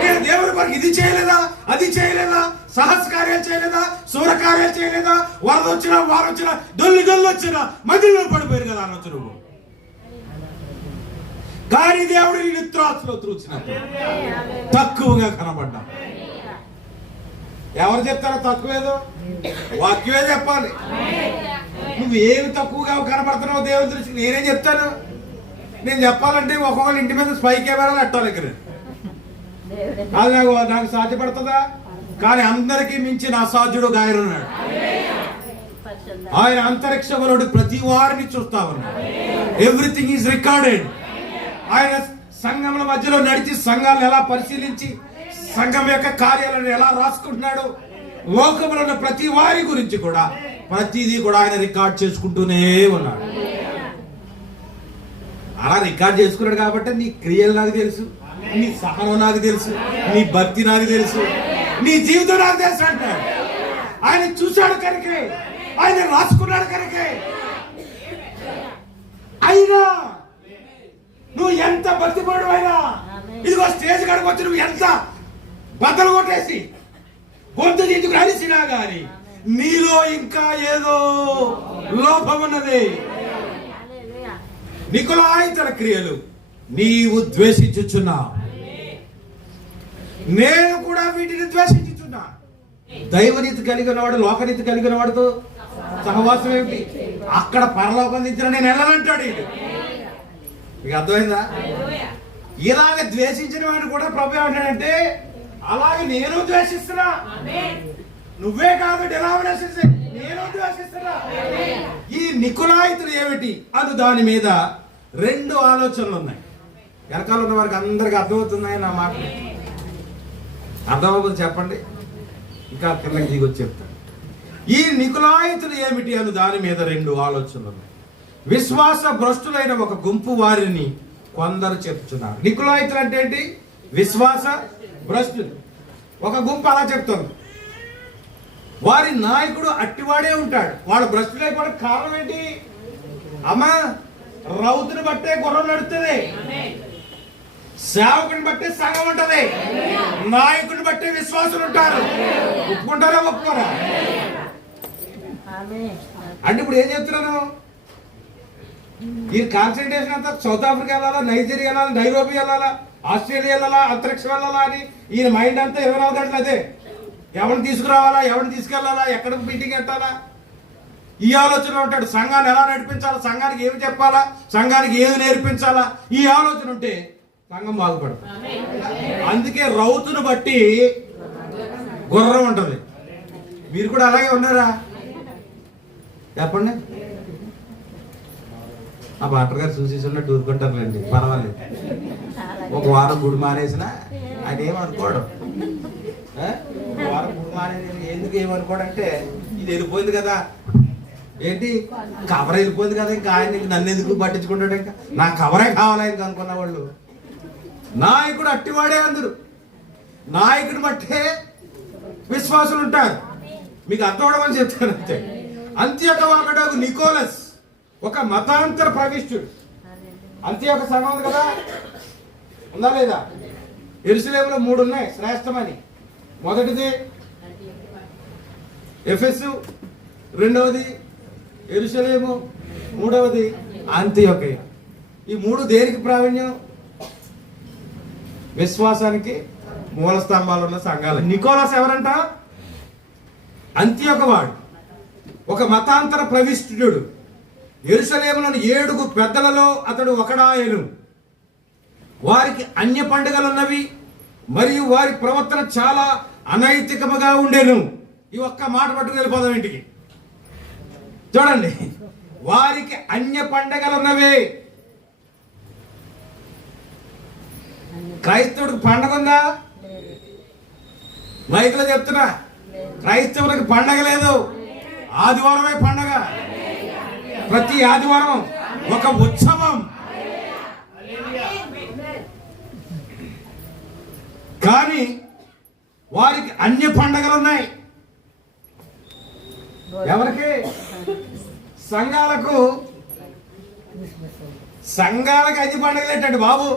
నేను దేవుడి కొరకు ఇది చేయలేదా, అది చేయలేదా, సహస్ర కార్యాలు చేయలేదా, సూర కార్యాలు చేయలేదా, వరద వచ్చినా వారు వచ్చినా దొల్లి వచ్చినా మధ్యలో పడిపోయారు కదా అనొచ్చు నువ్వు. కానీ దేవుడు నిన్ను త్రాసులో త్రూచినప్పుడు తక్కువగా కనబడ్డా. ఎవరు చెప్తారో తక్కువేదో? వాక్యమే చెప్పాలి. నువ్వు ఏమి తక్కువగా కనబడుతున్నావు దేవుని దృష్టికి? నేనేం చెప్తాను? నేను చెప్పాలంటే ఒక్కొక్కరు ఇంటి మీద స్పై కెమెరాలు అట్టాలి ఇక్కడ. అది నాకు సాధ్యపడుతుందా? కానీ అందరికీ మించి నా సాధ్యుడు ఆయన ఉన్నాడు. ఆయన అంతరిక్షంలో ప్రతి వారిని చూస్తా ఉన్నాడు. Everything is recorded. ఆయన సంఘముల మధ్యలో నడిచి సంఘాలను ఎలా పరిశీలించి సంఘం యొక్క కార్యాలను ఎలా రాసుకుంటున్నాడు, లోకంలో ఉన్న ప్రతి వారి గురించి కూడా ప్రతిదీ కూడా ఆయన రికార్డ్ చేసుకుంటూనే ఉన్నాడు. అలా రికార్డ్ చేసుకున్నాడు కాబట్టి నీ క్రియలు నాకు తెలుసు, నీ సహనం నాకు తెలుసు, నీ భక్తి నాకు తెలుసు, నీ జీవితం నాకు తెలుసు అంటాడు. ఆయన చూశాడు కనుకే, ఆయన రాసుకున్నాడు కనుకే. అయినా నువ్వు ఎంత భక్తిపడు అయినా, ఇదిగో స్టేజ్ కాడికి వచ్చి నువ్వు ఎంత బద్దలు కొట్టేసి గొంతు తీసుకుని అరిసినా గాని నీలో ఇంకా ఏదో లోపం ఉన్నది. నికొలాయి తన క్రియలు నీవు ద్వేషించుచున్నావు, నేను కూడా వీటిని ద్వేషించుచున్నా. దైవనీతి కలిగిన వాడు లోకనీతి కలిగిన వాడితో సహవాసం ఏమిటి? అక్కడ పరలోకం దించిన నేను వెళ్ళనంటాడు. మీకు అర్థమైందా? ఇలాగ ద్వేషించిన వాడిని కూడా ప్రభు ఏమంటాడంటే, అలాగే నేను ద్వేషిస్తున్నా. నువ్వే కాదు డినామినేషన్స్ నేను ద్వేషిస్తున్నా. ఈ నికులాయితులు ఏమిటి అది దాని మీద రెండు ఆలోచనలు ఉన్నాయి. వెనకాల ఉన్న వారికి అందరికి అర్థమవుతున్నాయి నా మాట? అర్థమవుతుంది చెప్పండి, ఇంకా కిందకి దిగొచ్చి చెప్తాను. ఈ నికులాయితులు ఏమిటి అని దాని మీద రెండు ఆలోచనలు ఉన్నాయి. విశ్వాస భ్రష్టులైన ఒక గుంపు వారిని కొందరు చెప్తున్నారు. నికులాయితులు అంటే ఏంటి? విశ్వాస భ్రష్టులు. ఒక గుంపు అలా చెప్తుంది. వారి నాయకుడు అట్టివాడే ఉంటాడు. వాడు భ్రష్టులైపోవడానికి కారణం ఏంటి? అమ్మా, రౌతుని బట్టే గుర్రం నడుస్తుంది, సేవకుని బట్టే సంఘం ఉంటది, నాయకుని బట్టే విశ్వాసులు ఉంటారు. ఒప్పుకుంటారా ఒప్పుకోరా? అంటే ఇప్పుడు ఏం చెప్తున్నాను? ఈ కాన్సన్ట్రేషన్ అంతా సౌత్ ఆఫ్రికా వెళ్ళాలా, నైజీరియా వెళ్ళాలా, నైరోబి వెళ్ళాలా, ఆస్ట్రేలియా వెళ్ళాలా, అంతరిక్షం వెళ్ళాలా అని ఈయన మైండ్ అంతా 24 గంటలు అదే. ఎవరిని తీసుకురావాలా, ఎవరిని తీసుకెళ్లాలా, ఎక్కడ మీటింగ్ పెట్టాలా, ఈ ఆలోచన ఉంటాడు. సంఘాన్ని ఎలా నడిపించాలా, సంఘానికి ఏమి చెప్పాలా, సంఘానికి ఏమి నేర్పించాలా, ఈ ఆలోచన ఉంటే సంఘం బాగుపడుతుంది. అందుకే రౌతును బట్టి గుర్రం ఉంటది. మీరు కూడా అలాగే ఉన్నారా చెప్పండి? ఆ డాక్టర్ గారు చూసేసినట్టు ఊరుకుంటారులేండి, పర్వాలేదు. ఒక వారం గుడి మానేసినా ఆయన ఏమనుకోవడం. ఒక వారం గుడి మానేసి ఎందుకు ఏమనుకోడంటే ఇది వెళ్ళిపోయింది కదా, ఏంటి కవర్ వెళ్ళిపోయింది కదా, ఇంకా ఆయన నన్ను ఎందుకు పట్టించుకుంటాడు, ఇంకా నా కవరే కావాలి ఆయనకు అనుకున్న వాళ్ళు. నాయకుడు అట్టివాడే అందరు. నాయకుడు బట్టే విశ్వాసులు ఉంటారు. మీకు అర్థం అవడం చెప్తాను అంతే. అంత్యొకవాడు నికోలస్ ఒక మతాంతర ప్రవిష్టుడు. అంత్యొక సంఘం ఉంది కదా, ఉందా లేదా? యెరూషలేములో 3 ఉన్నాయి శ్రేష్టమని. మొదటిది ఎఫెసు, రెండవది యెరూషలేము, మూడవది అంతియోకయ. ఈ 3 దేనికి ప్రావీణ్యం? విశ్వాసానికి మూల స్తంభాలు ఉన్న సంఘాలు. నికోలస్ ఎవరంట? అంత్యొకవాడు ఒక మతాంతర ప్రవిష్టుడు. యెరూషలేములోని 7 పెద్దలలో అతడు ఒకడాయను. వారికి అన్య పండుగలున్నవి మరియు వారి ప్రవర్తన చాలా అనైతికముగా ఉండేను. ఈ ఒక్క మాట పట్టుకు వెళ్ళిపోదాం ఇంటికి. చూడండి, వారికి అన్య పండుగలున్నవే. క్రైస్తవుడికి పండగ ఉందా? మైకులో చెప్తున్నా, క్రైస్తవుడికి పండగ లేదు. ఆదివారమే పండగ. ప్రతి ఆదివారం ఒక ఉత్సవం. కానీ వారికి అన్య పండగలు ఉన్నాయి. ఎవరికి? సంఘాలకు. సంఘాలకు అన్ని పండుగలు ఏంటండి బాబు?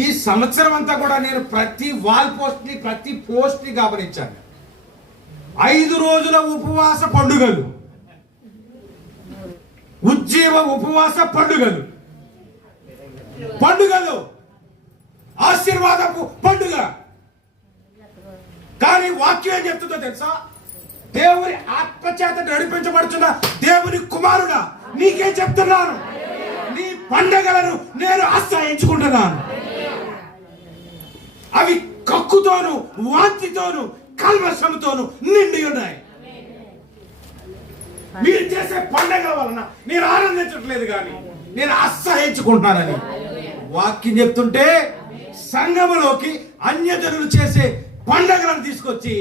ఈ సంవత్సరం అంతా కూడా నేను ప్రతి వాల్ పోస్ట్ ని, ప్రతి పోస్ట్ ని గమనించాను. 5 రోజుల ఉపవాస పండుగలు, ఉజ్జీవ ఉపవాస పండుగలు, పండుగలు ఆశీర్వాదపు పండుగ. కానీ వాక్యం ఏం చెప్తుందో తెలుసా? దేవుని ఆత్మచేత నడిపించబడుతున్న దేవుని కుమారుడా, నీకేం చెప్తున్నాను, నీ పండుగలను నేను ఆశ్రయించుకుంటున్నాను. అవి కక్కుతోను, వాంతితోను, కల్మషంతోను నిండి ఉన్నాయి. మీరు చేసే పండగల వలన నేను ఆనందించట్లేదు, కానీ నేను అసహించుకుంటున్నానని వాక్యం చెప్తుంటే, సంఘములోకి అన్యజనులు చేసే పండగలను తీసుకొచ్చి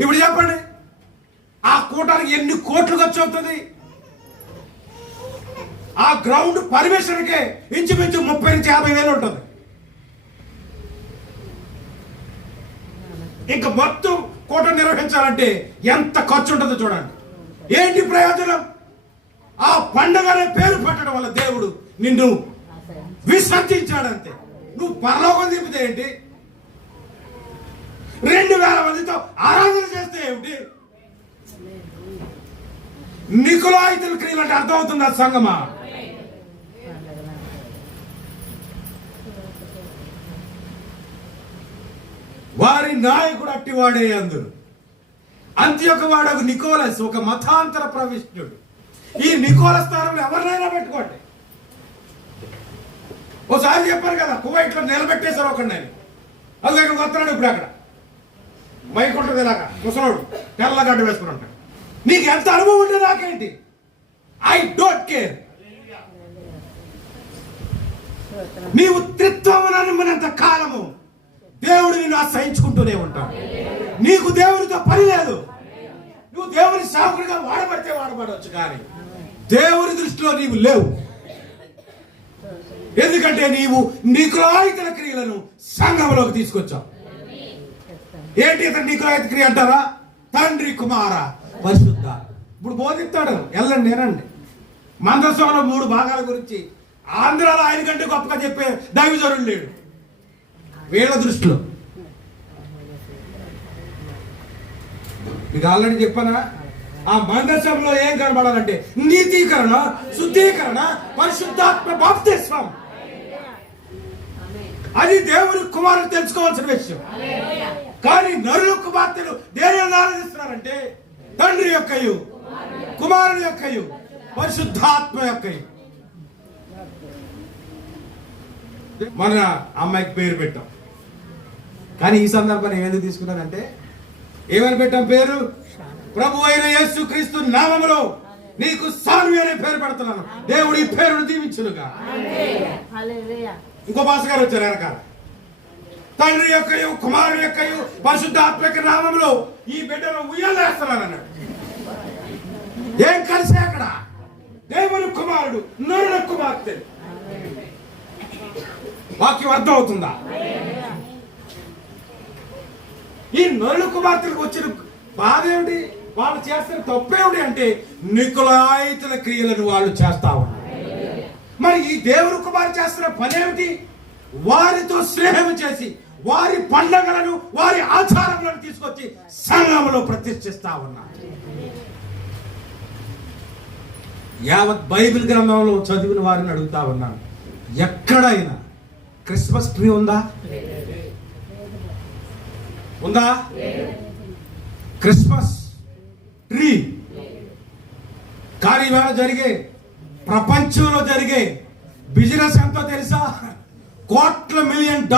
ఇప్పుడు చెప్పండి, ఆ కూటానికి ఎన్ని కోట్లు ఖర్చు అవుతుంది? ఆ గ్రౌండ్ పర్మిషన్కే ఇంచుమించు 30 నుంచి 50 వేలు ఉంటుంది. ఇంకా మొత్తం కోట నిర్వహించాలంటే ఎంత ఖర్చు ఉంటుందో చూడండి. ఏంటి ప్రయోజనం? ఆ పండుగనే పేరు పెట్టడం వల్ల దేవుడు నిన్ను విసర్జించాడంతే. నువ్వు పరలోకం దింపితే ఏంటి? 2000 మందితో ఆరాధన చేస్తే ఏమిటి? నికులాయితుల క్రియలు అంటే అర్థమవుతుందా సంగమా? వారి నాయకుడు అట్టివాడే అందరు. అంత్యొకవాడు నికోలస్ ఒక మతాంతర ప్రవిష్టుడు. ఈ నికోలస్ స్థానంలో ఎవరినైనా పెట్టుకోండి, ఓసారి చెప్పారు కదా, కువైట్లో నిలబెట్టేశారు ఒకడిని. అది అక్కడికి వస్తున్నాడు ఇప్పుడు. అక్కడ మైక్ ఉంటుంది ఇలాగా, ముసలోడు తెల్లగడ్డ వేసుకుని ఉంటాడు. నీకు ఎంత అనుభవం ఉంటే నాకేంటి, ఐ డోంట్ కేర్. నీవు త్రిత్వమునంత కాలము దేవుడు నిన్ను అసహించుకుంటూనే ఉంటాడు. నీకు దేవునితో పని లేదు. నువ్వు దేవుని సాకుడిగా వాడబడితే వాడబడవచ్చు, కానీ దేవుని దృష్టిలో నీవు లేవు. ఎందుకంటే నీవు నికులాయితల క్రియలను సంఘంలోకి తీసుకొచ్చావు. ఏంటి ఇతను నికులాయిత క్రియ అంటారా? తండ్రి, కుమార, పరిశుద్ధ. ఇప్పుడు బోధిస్తాడు, వెళ్ళండి నేనండి. మందసంలో 3 భాగాల గురించి ఆంధ్రాలో ఆయన కంటే గొప్పగా చెప్పే దైవజనుడు లేడు వీళ్ళ దృష్టిలో. మీకు ఆల్రెడీ చెప్పానా, ఆ మందసంలో ఏం కనబడాలంటే నీతీకరణ, శుద్ధీకరణ, పరిశుద్ధాత్మ బాప్తిస్మం. అది దేవుని కుమారులు తెలుసుకోవాల్సిన విషయం. కానీ నరుల కుమార్తెలు దేని ఆరాధిస్తున్నారంటే తండ్రి యొక్కయు, కుమారుని యొక్కయు, పరిశుద్ధాత్మ యొక్కయు. మన అమ్మాయికి పేరు పెట్టాం, కానీ ఈ సందర్భాన్ని ఎందుకు తీసుకున్నానంటే, ఏమని పెట్టాం పేరు? ప్రభు అయిన యేసు క్రీస్తు నామములో నీకు సాల్వి అనే పేరు పెడుతున్నాను. దేవుడు ఈ పేరును దీవించునుగా. ఇంకో భాష గారు వచ్చారు వెనకాల. తండ్రి యొక్కయు, కుమారుని యొక్కయు, పరిశుద్ధాత్మ యొక్క నామములో ఈ బిడ్డను ఉయ్యాలేస్తున్నాను అన్నాడు. ఏం కలిసి అక్కడ దేవుని కుమారుడు, నరుల కుమార్తె. వాక్యం అర్థం అవుతుందా? ఈ నరుల కుమార్తెలకు వచ్చిన బాధ ఏమిటి, వాళ్ళు చేస్తున్న తప్పేమిటి అంటే నికులాయితల క్రియలను వాళ్ళు చేస్తా ఉన్నారు. మరి ఈ దేవుని కుమారు చేస్తున్న పనేమిటి? వారితో స్నేహం చేసి వారి పండగలను, వారి ఆచారములను తీసుకొచ్చి సంఘంలో ప్రతిష్ఠిస్తా ఉన్నారు. యావత్ బైబిల్ గ్రంథంలో చదివిన వారిని అడుగుతా ఉన్నాను, ఎక్కడైనా క్రిస్మస్ ట్రీ ఉందా? ఉందా? Christmas tree. కానీ ఇవాళ జరిగే, ప్రపంచంలో జరిగే బిజినెస్ ఎంతో తెలుసా? కోట్ల $1 మిలియన్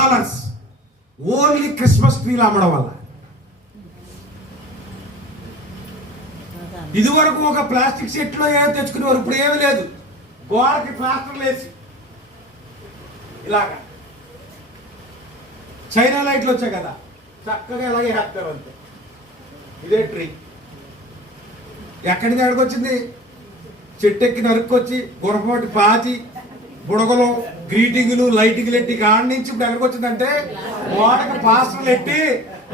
ఓన్లీ క్రిస్మస్ ట్రీలు అమ్మడం వల్ల. ఇదివరకు ఒక ప్లాస్టిక్ సెట్లో ఏదో తెచ్చుకునేవారు, ఇప్పుడు ఏమీ లేదు. గోడకి ప్లాస్టర్లు వేసి ఇలాగా చైనా లైట్లు వచ్చాయి కదా, చక్కగా ఇలాగే వేస్తారు అంతే. ఇదే ట్రీ. ఎక్కడి నుంచి ఎక్కడికొచ్చింది? చెట్టెక్కి నరుక్కొచ్చి గురపాటి పాతి బుడగలు, గ్రీటింగ్లు, లైటింగ్లు ఎట్టి కాడి నుంచి ఇప్పుడు ఎక్కడికి వచ్చిందంటే గోడకి పాస్టర్లు ఎట్టి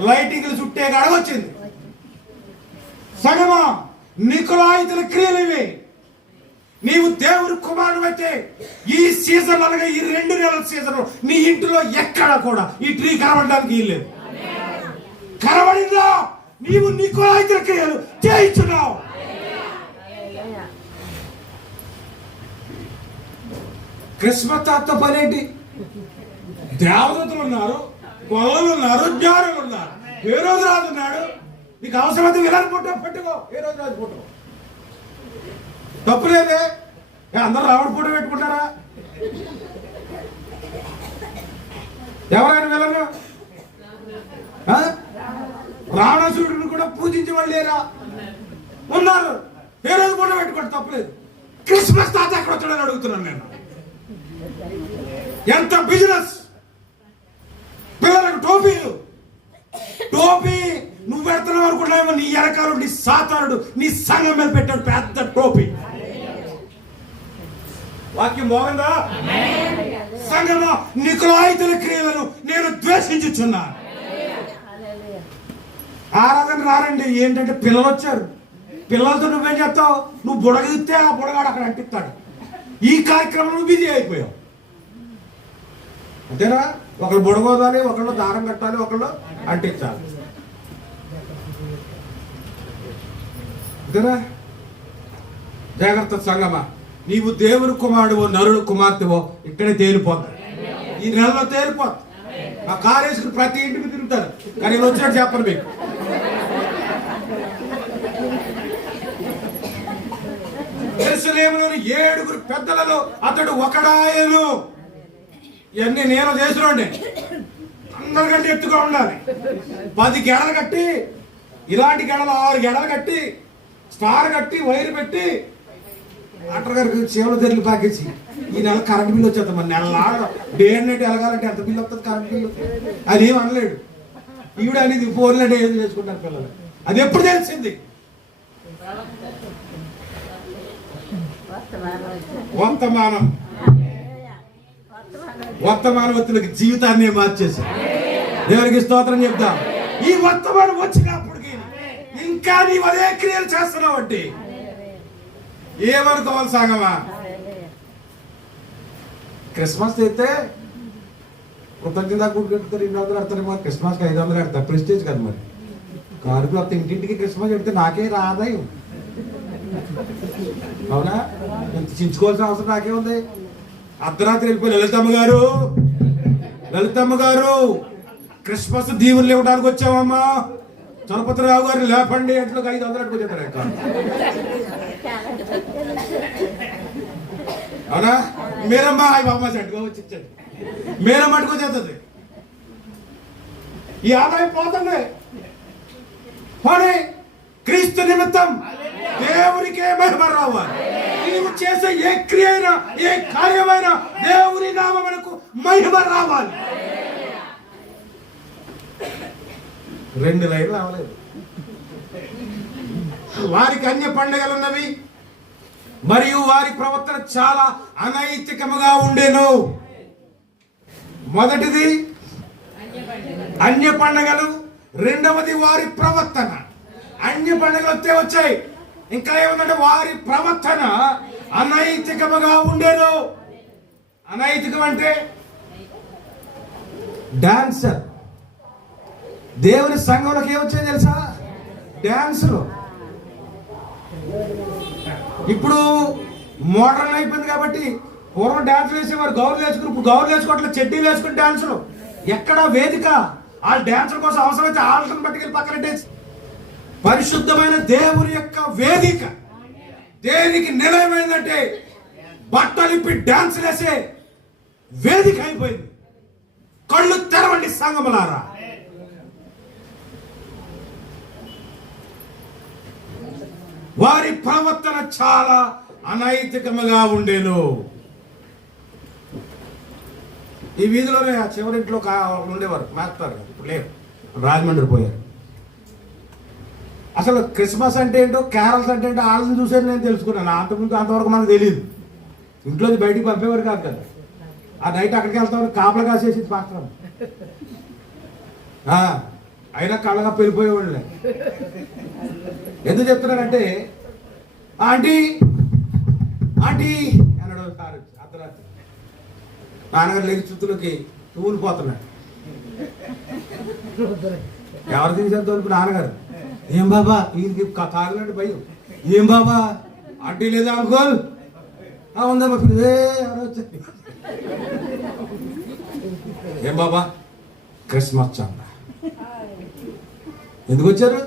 లైటింగ్లు చుట్టే కాడికి వచ్చింది. సగమా నికులాయితల క్రియలు ఇవి. నీవు దేవుని కుమారుడు అయితే ఈ సీజన్ అనగా ఈ 2 నెలల సీజన్ నీ ఇంటిలో ఎక్కడ కూడా ఈ ట్రీ కనబడడానికి వీల్లేదు. కనబడిందా? నీవు నికులాయితల క్రియలు చేయించున్నావు. క్రిస్మస్ తాత పనేంటి? దేవదూతలు ఉన్నారు, కొల్లలు ఉన్నారు, జ్ఞానులు ఉన్నారు, ఏ రోజు రాజు ఉన్నాడు. నీకు అవసరమైతే విలాని ఫోటో పెట్టుకో, ఏ రోజు రాజు ఫోటో తప్పులేదే. అందరూ రావణ ఫోటో పెట్టుకుంటారా? ఎవరైనా వెళ్ళను? రావణాసురుడిని కూడా పూజించే వాళ్ళు లేరా? ఉన్నారు. ఏ రోజు ఫోటో పెట్టుకోండి, తప్పులేదు. క్రిస్మస్ తాత ఎక్కడ వచ్చాడని అడుగుతున్నాను నేను. ఎంత బిజినెస్! పిల్లలకు టోపీలు, టోపీ నువ్వు పెడుతున్నావు అనుకుంటున్నావేమో, నీ ఎరకాలు నీ సాతానుడు నీ సంఘం మీద పెట్టాడు పెద్ద టోపీ. వాక్యం బాగుందా? సంఘమా, నికులాయితల క్రియలను నేను ద్వేషించుచున్నాను. ఆరాధన రారండి. ఏంటంటే పిల్లలు వచ్చారు, పిల్లలతో నువ్వేం చెప్తావు? నువ్వు బుడగిస్తే ఆ బుడగాడు అక్కడ అంటిస్తాడు. ఈ కార్యక్రమంలో బిజీ అయిపోయావు అంతేనా? ఒకళ్ళు బుడగోదాలి, ఒకళ్ళు దారం కట్టాలి, ఒకళ్ళు అంటించాలి. అంతేనా? జాగ్రత్త సంగమా, నీవు దేవుని కుమారుడువో నరుడు కుమార్తెవో ఇక్కడే తేలిపోతాడు. ఈ నెలలో తేలిపోతా. ఆ కారు వేసుకుని ప్రతి ఇంటికి తిరుగుతారు, కానీ నేను వచ్చినట్టు చెప్పను మీకు. యెరూషలేములోని 7 పెద్దలలో అతడు ఒకడాయను. ఇవన్నీ నేను చేసినండి. అందరికంటే ఎత్తుగా ఉండాలి. 10 గెడలు కట్టి, ఇలాంటి గెడలు 6 గెడలు కట్టి, స్టార్ కట్టి, వైర్ పెట్టి, డాక్టర్ గారికి చీమల తెరలు పాకేసి ఈ నెల కరెంట్ బిల్లు వచ్చేద్దాం. మరి నెలలాగా డే అండ్ నైట్ ఎలగాలంటే ఎంత బిల్లు వస్తుంది కరెంట్ బిల్లు? అది ఏం అనలేడు. ఈవిడ అనేది 4 డే ఏం చేసుకుంటారు పిల్లలు. అది ఎప్పుడు తెలిసింది? వర్తమానవతులకి జీవితాన్ని మార్చేసి దేవునికి స్తోత్రం చెప్తాం. ఈ వర్తమానం వచ్చినప్పటికి ఇంకా నీవు అదే క్రియలు చేస్తున్నావు అంటే ఏమనుకోవాలి సాగమా? క్రిస్మస్ అయితే కృతజ్ఞత కూడా కడతారు, 200 కడతారు. మరి క్రిస్మస్కి 500 కడతారు. ప్రెస్టేజ్ కదా. మరి కారుకు వస్తే ఇంటింటికి క్రిస్మస్ పెడితే నాకే రాదాయం. అవునా? ఎంత చించుకోవాల్సిన అవసరం నాకే ఉంది. అర్ధరాత్రి వెళ్ళిపోయి లలితమ్మ గారు క్రిస్మస్ దీవులు ఇవ్వడానికి వచ్చామమ్మా, చలపతిరావు గారు లేపండి ఎట్లు 500 అట్టుకొచ్చేస్తారు. అవునా? మీరమ్మ బామ్మ చెట్టుగా వచ్చి మీరమ్మ అట్టుకొచ్చేస్తుంది. ఈ ఆదాయం పోతుంది. కానీ క్రీస్తు నిమిత్తం దేవునికే మహిమ రావాలి. నీవు చేసే ఏ క్రియ అయినా, ఏ కార్యమైనా దేవుని నామమునకు మహిమ రావాలి. 2 లైన్లు రావలేదు. వారికి అన్య పండుగలు ఉన్నవి మరియు వారి ప్రవర్తన చాలా అనైతికముగా ఉండేను. మొదటిది అన్య పండుగలు, రెండవది వారి ప్రవర్తన. అన్య పండుగలు వచ్చాయి. ఇంకా ఏమంటే వారి ప్రవర్తన అనైతికముగా ఉండేను. అనైతికం అంటే డాన్సర్. దేవుని సంఘంలోకి ఏమొచ్చాయి తెలుసా? డాన్సులు. ఇప్పుడు మోడర్న్ అయిపోయింది కాబట్టి పూర్వం డాన్సులు వేసేవారు, గౌరులు వేసుకుని, ఇప్పుడు గౌరులు వేసుకోవట్లేదు, చెడ్డీలు వేసుకుని డాన్సులు. ఎక్కడ వేదిక? ఆ డాన్సుల కోసం అవసరమైతే ఆల్టర్ని పట్టుకెళ్ళి పక్కనట్టేసి పరిశుద్ధమైన దేవుని యొక్క వేదిక దేనికి నిలయమైందంటే బట్టలిప్పి డాన్స్ వేసే వేదిక అయిపోయింది. కళ్ళు తెరవండి సంగములారా. వారి ప్రవర్తన చాలా అనైతికముగా ఉండేను. ఈ వీధిలోనే ఆ చివరింట్లో ఉండేవారు మాస్టర్, ఇప్పుడు లేరు, రాజమండ్రి పోయారు. అసలు క్రిస్మస్ అంటే ఏంటో, క్యారల్స్ అంటే ఏంటో వాళ్ళని చూసేది నేను తెలుసుకున్నాను. అంతవరకు మనకు తెలియదు. ఇంట్లోంచి బయటికి పంపేవారు కాదు కదా. ఆ నైట్ అక్కడికి వెళ్తామని కాపలా కాసేసి పాత్ర అయినా కళ్ళగా పెరిగిపోయేవాళ్ళే. ఎందుకు చెప్తున్నానంటే ఆంటీ ఆంటీ అన్నాడు సార్ అర్ధరాత్రి. నాన్నగారు లేచి చుట్టూలకి ఊలిపోతున్నాడు. ఎవరు తీసేంత వరకు నాన్నగారు, ఏం బాబా వీరికి తాగినట్టు భయం, ఏం బాబా ఆంటీ లేదా అనుకోల్ ఉందమ్మా పిల్లలు ఎవరో వచ్చారు. ఏం బాబా క్రిస్మస్ చందా ఎందుకు వచ్చారు?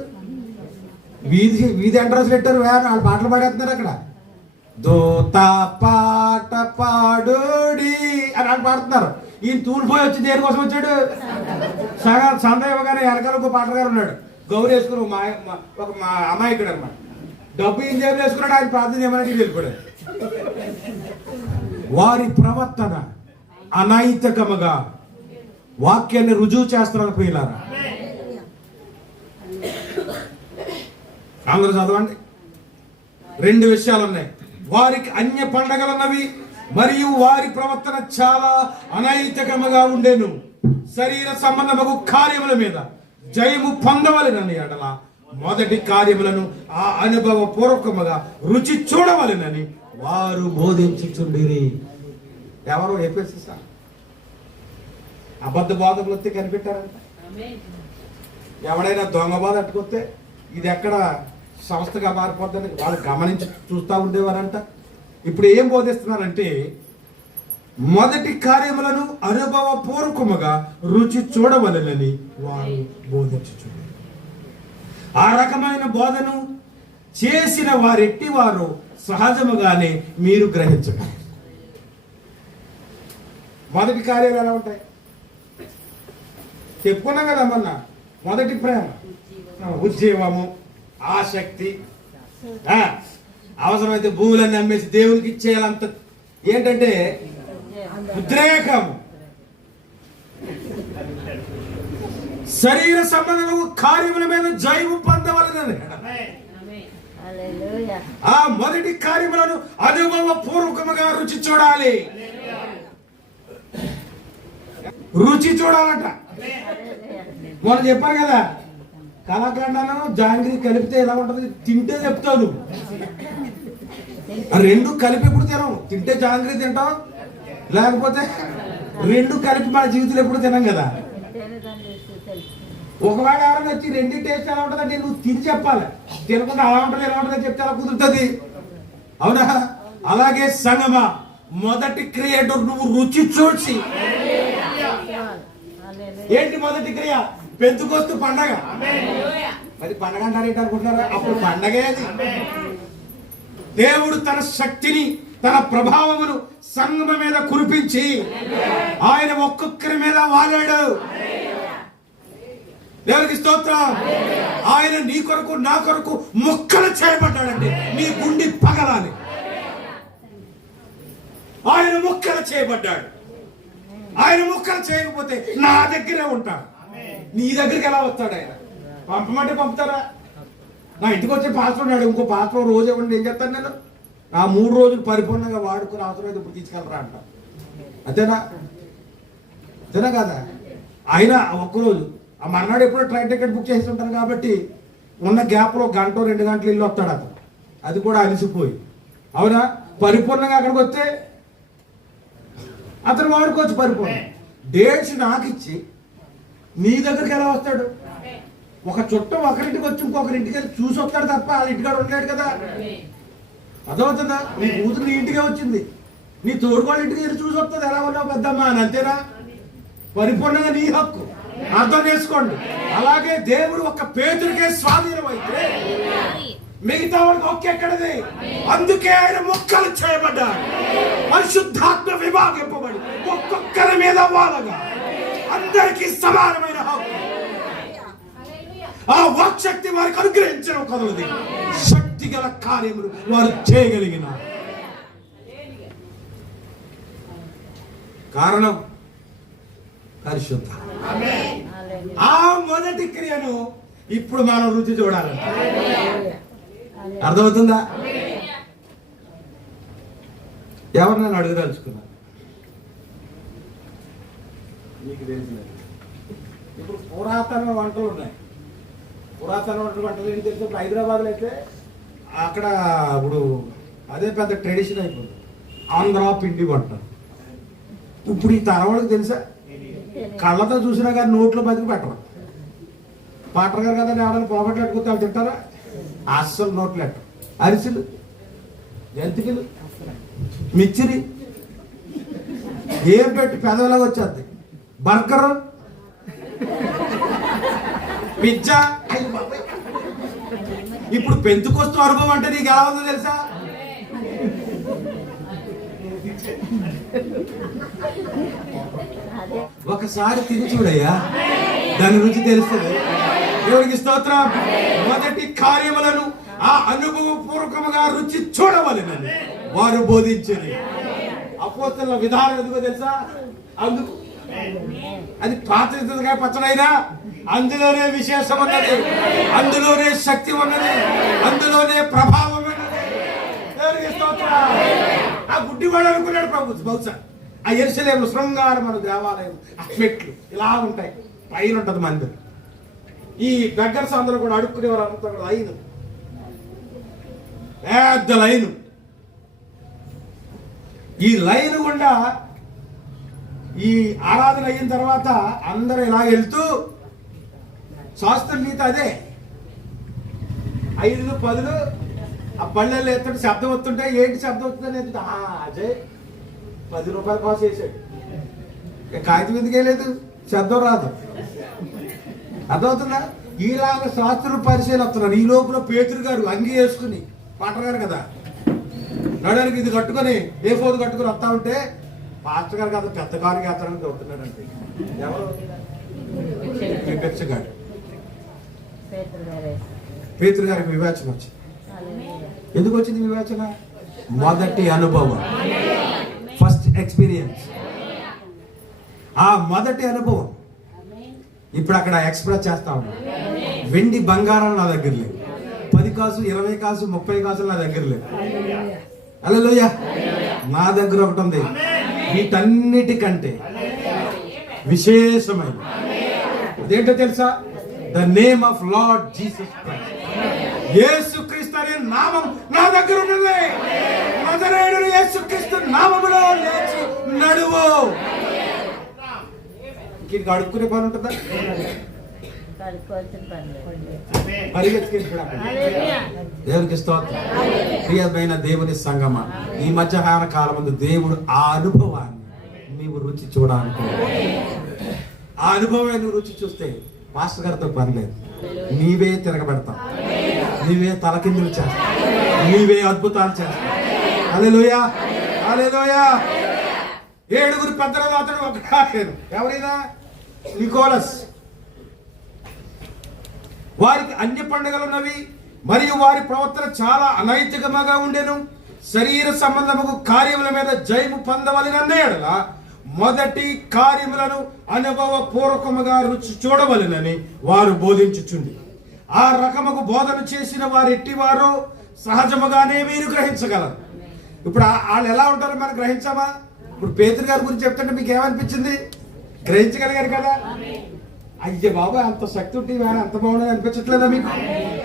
వీధి ఎంట్రన్స్ పెట్టారు, వాళ్ళు పాటలు పాడేస్తున్నారు అక్కడ. దోత పాట పాడోడి అని వాళ్ళు పాడుతున్నారు. ఈయన తూలిపోయి వచ్చి దేనికోసం వచ్చాడు? సంద ఇవ్వగానే వెనకాల ఒక పాటగారు ఉన్నాడు, గౌరీ వేసుకుని ఒక మా అమాయకుడు అనమాట. డబ్బు ఏం జేబులు వేసుకున్నాడు, ఆయన ప్రార్థన చేయమని వెళ్ళిపోయాడు. వారి ప్రవర్తన అనైతికముగా వాక్యాన్ని రుజువు చేస్తున్నారు ప్రియులారా. అందరూ చదవండి. 2 విషయాలు ఉన్నాయి. వారికి అన్య పండగలు ఉన్నవి మరియు వారి ప్రవర్తన చాలా అనైతికముగా ఉండేను. శరీర సంబంధము కార్యముల మీద జయము పొందవలెనని ఎడల మొదటి కార్యములను ఆ అనుభవ పూర్వకముగా రుచి చూడవలెనని వారు బోధించుచుండిరి. ఎవరు ఎఫెసీయులు అబద్ధ బోధకులు వస్తే కనిపెట్టారంట. ఎవడైనా దొంగ బోధ అట్టుకొస్తే ఇది ఎక్కడ సంస్థగా మారిపోద్దని వాళ్ళు గమనించి చూస్తూ ఉండేవారంట. ఇప్పుడు ఏం బోధిస్తున్నారంటే మొదటి కార్యములను అనుభవపూర్వకముగా రుచి చూడవలెనని వారు బోధించుచుండారు. ఆ రకమైన బోధను చేసిన వారెట్టి వారు సహజముగానే మీరు గ్రహించండి. మొదటి కార్యాలు ఎలా ఉంటాయి చెప్పుకున్నాం కదా మొన్న. మొదటి ప్రేమ ఉద్యమము, ఆసక్తి, అవసరమైతే భూములన్నీ అమ్మేసి దేవునికి ఇచ్చేయాలంత ఏంటంటే ఉద్రేకము, శరీర సంబంధము కార్యముల మీద జయము పొందవలనని ఆ మొదటి కార్యములను అనుభవ పూర్వకముగా రుచి చూడాలి. రుచి చూడాలంట. మొన్న చెప్పాను కదా, కలాకండాను జాంగ్రీ కలిపితే ఎలా ఉంటది, తింటే చెప్తాను. రెండు కలిపి ఎప్పుడు తినం, తింటే జాంగ్రీ తింటాం, లేకపోతే రెండు కలిపి మన జీవితంలో ఎప్పుడు తినం కదా. ఒకవేళ ఎవరైనా వచ్చి రెండు టేస్ట్ ఎలా ఉంటుందంటే నువ్వు తిని చెప్పాలి, తినకుండా అలా ఉంటుంది ఎలా ఉంటుందని చెప్తే అలా కుదురుతుంది. అవునా? అలాగే సంగమా, మొదటి క్రియేటర్ నువ్వు రుచి చూసి. ఏంటి మొదటి క్రియ? పెంతుకొస్తు పండగ. మరి పండగ అంటారు ఏంటి అనుకుంటున్నారా? అప్పుడు పండగే అది. దేవుడు తన శక్తిని, తన ప్రభావమును సంగమ మీద కురిపించి ఆయన ఒక్కొక్కరి మీద వాలాడు. దేవునికి స్తోత్రం. ఆయన నీ కొరకు నా కొరకు ముక్కలు చేయబడ్డాడంటే నీ గుండె పగలాలి. ఆయన ముక్కలు చేయబడ్డాడు. ఆయన ముక్కలు చేయకపోతే నా దగ్గరే ఉంటాడు. నీ దగ్గరికి ఎలా వస్తాడు? ఆయన పంపమంటే పంపుతారా? నా ఇంటికి వచ్చే పాస్టర్ ఉన్నాడు, ఇంకో పాస్టర్ రోజు ఇవ్వండి, ఏం చెప్తాను నేను? ఆ 3 రోజులు పరిపూర్ణంగా వాడుకుని అవసరమైతే ఇప్పుడు తీసుకెళ్ళరా అంట. అంతేనా? అంతేనా కదా? ఆయన ఒక్కరోజు ఆ మర్నాడు ఎప్పుడో ట్రైన్ టికెట్ బుక్ చేసి ఉంటాను కాబట్టి ఉన్న గ్యాప్లో 1-2 గంటలు ఇల్లు వస్తాడు అతను. అది కూడా అలసిపోయి. అవునా? పరిపూర్ణంగా అక్కడికి వస్తే అతను వాడుకోవచ్చు పరిపూర్ణం. డేట్స్ నాకు ఇచ్చి నీ దగ్గరికి ఎలా వస్తాడు? ఒక చుట్టం ఒకరింటికి వచ్చి ఇంకొకరింటికి వెళ్ళి చూసి వస్తాడు తప్ప వాళ్ళ ఇంటికాడ ఉండలేడు కదా. అర్థమవుతుందా? నీ కూతురు నీ ఇంటికే వచ్చింది, నీ తోడుకోళ్ళ ఇంటికి వెళ్ళి చూసి వస్తుంది, ఎలా ఉన్నావు పెద్దమ్మా అని. అంతేనా? పరిపూర్ణంగా నీ హక్కు. అర్థం చేసుకోండి. అలాగే దేవుడు ఒక పేతురికే స్వాధీనం అయితే మిగతా వాడికి ఒక్కెక్కడది. అందుకే ఆయన ముక్కలు చేయబడ్డాడు. పరిశుద్ధాత్మ విభాగింపబడి ఒక్కొక్కరి మీద వాలగా అందరికీ సమానమైన హక్కు, ఆ వాక్శక్తి వారికి అనుగ్రహించడం కదలది. శక్తి గల కార్యములు వారు చేయగలిగిన కారణం పరిశుద్ధ. ఆ మొదటి క్రియను ఇప్పుడు మనం రుచి చూడాలి. అర్థమవుతుందా? ఎవరు నన్ను అడుగుదలుచుకున్నా? మీకు తెలిసిన ఇప్పుడు పురాతన వంటలు ఉన్నాయి. పురాతన వంటలు ఏంటి తెలుసు? ఇప్పుడు హైదరాబాద్లో అయితే అక్కడ ఇప్పుడు అదే పెద్ద ట్రెడిషన్ అయిపోయింది, ఆంధ్ర పిండి వంట. ఇప్పుడు ఈ తరవాళ్ళకి తెలుసా? కళ్ళతో చూసినా కానీ నోట్లో బతికి పెట్టరు. పాటర్ గారు కదా ఎవరైనా పొగట్లు పెట్టుకుంటే వాళ్ళు తింటారా? అస్సలు నోట్లు పెట్టరు. అరిసెలు, జంతికలు, మిచ్చిరి ఏం పెట్టి పెదవిలాగా వచ్చేది. Burger, pizza. ఇప్పుడు పెంతుకొస్తూ అనుభవం అంటే నీకు ఎలా ఉందో తెలుసా? ఒకసారి తిని చూడయ్యా, దాని రుచి తెలుస్తుంది. దేవుడికి స్తోత్రం. మొదటి కార్యములను ఆ అనుభవపూర్వకముగా రుచి చూడవలెనని వారు బోధించింది. అపోస్తలుల విధానం ఎందుకో తెలుసా? అందుకు అది పాత పచ్చడైనా అందులోనే విశేషం ఉన్నది, అందులోనే శక్తి ఉన్నది, అందులోనే ప్రభావం ఉన్నది. దేవుడికి స్తోత్రం. ఆ గుడ్డి వాడు అనుకున్నాడు ప్రభు బహుశా ఆ యెరూషలేము శృంగారం మన దేవాలయం ఆ మెట్లు ఇలా ఉంటాయి, పైన ఉంటుంది మందిరం. ఈ బెగ్గర్స్ అందరూ కూడా అడుక్కునేవారు అంతా కూడా లైన్, పెద్ద లైను. ఈ లైన్ గుండా ఈ ఆరాధన అయిన తర్వాత అందరూ ఇలా వెళ్తూ శాస్త్రం గీత అదే 5, 10 ఆ పళ్ళెల్లో ఎత్తుంటే శబ్దం వస్తుంటే ఏంటి శబ్దం వస్తుందని అజయ్ 10 రూపాయల కోసం వేసాడు. కాగితం ఎందుకు వేయలేదు? శబ్దం రాదు. అర్థమవుతుందా? ఈలాగ శాస్త్రులు పరిశీలన వస్తున్నారు. ఈ లోపల పేతురు గారు అంగి వేసుకుని పాటగారు కదా, నడడానికి ఇది కట్టుకొని ఏ ఫోన్ కట్టుకుని వస్తా ఉంటే పాస్టర్ గారు కాదు పెద్ద కారు యాత్రని చదువుతున్నారంటే ఎవరు గారు పేతురు గారికి వివేచన వచ్చింది. ఎందుకు వచ్చింది వివేచన? మొదటి అనుభవం, ఫస్ట్ ఎక్స్పీరియన్స్. ఆ మొదటి అనుభవం ఇప్పుడు అక్కడ ఎక్స్ప్రెస్ చేస్తా ఉన్నాం. వెండి బంగారం నా దగ్గర లేదు, 10 కాసు 20 కాసు 30 కాసులు నా దగ్గర లేదు. హల్లెలూయా. నా దగ్గర ఒకటి ఉంది, వీటన్నిటికంటే విశేషమైన. అదేంటో తెలుసా? The name of lord Jesus Christ. యేసుక్రీస్తు అనే నామం నా దగ్గర ఉన్నది. నజరేయుడు యేసుక్రీస్తు నామములో లేచి నడువు. ఇంక అడుక్కునే పని ఉంటుందా? దేవునికి స్తోత్రం. ప్రియమైన దేవుని సంగమా, ఈ మధ్యాహ్న కాలం ముందు దేవుడు ఆ అనుభవాన్ని నీవు రుచి చూడాలనుకో. ఆ అనుభవాన్ని నువ్వు రుచి చూస్తే పాస్టర్ గారితో పని లేదు. నీవే తిరగబెడతావు, నీవే తలకిందులు చేస్తావు, నీవే అద్భుతాలు చేస్తావు. హల్లెలూయా, హల్లెలూయా. 7 పెద్దలు అతడు ఒకడు. ఎవరైనా నికోలస్. వారికి అన్య పండుగలు ఉన్నవి మరియు వారి ప్రవర్తన చాలా అనైతికముగా ఉండెను. శరీర సంబంధముకు కార్యముల మీద జయము పొందవలెనన్నా మొదటి కార్యములను అనుభవపూర్వకముగా రుచి చూడవలెనని వారు బోధించుచుండి, ఆ రకముకు బోధన చేసిన వారు ఎట్టివారో సహజముగానే మీరు గ్రహించగలరు. ఇప్పుడు వాళ్ళు ఎలా ఉంటారో మనం గ్రహించామా? ఇప్పుడు పేతురు గారి గురించి చెప్తుంటే మీకు ఏమనిపించింది? గ్రహించగలిగారు కదా? అయ్యే బాబా, అంత శక్తి ఉంటే అంత బాగుండదు అనిపించట్లేదా మీకు?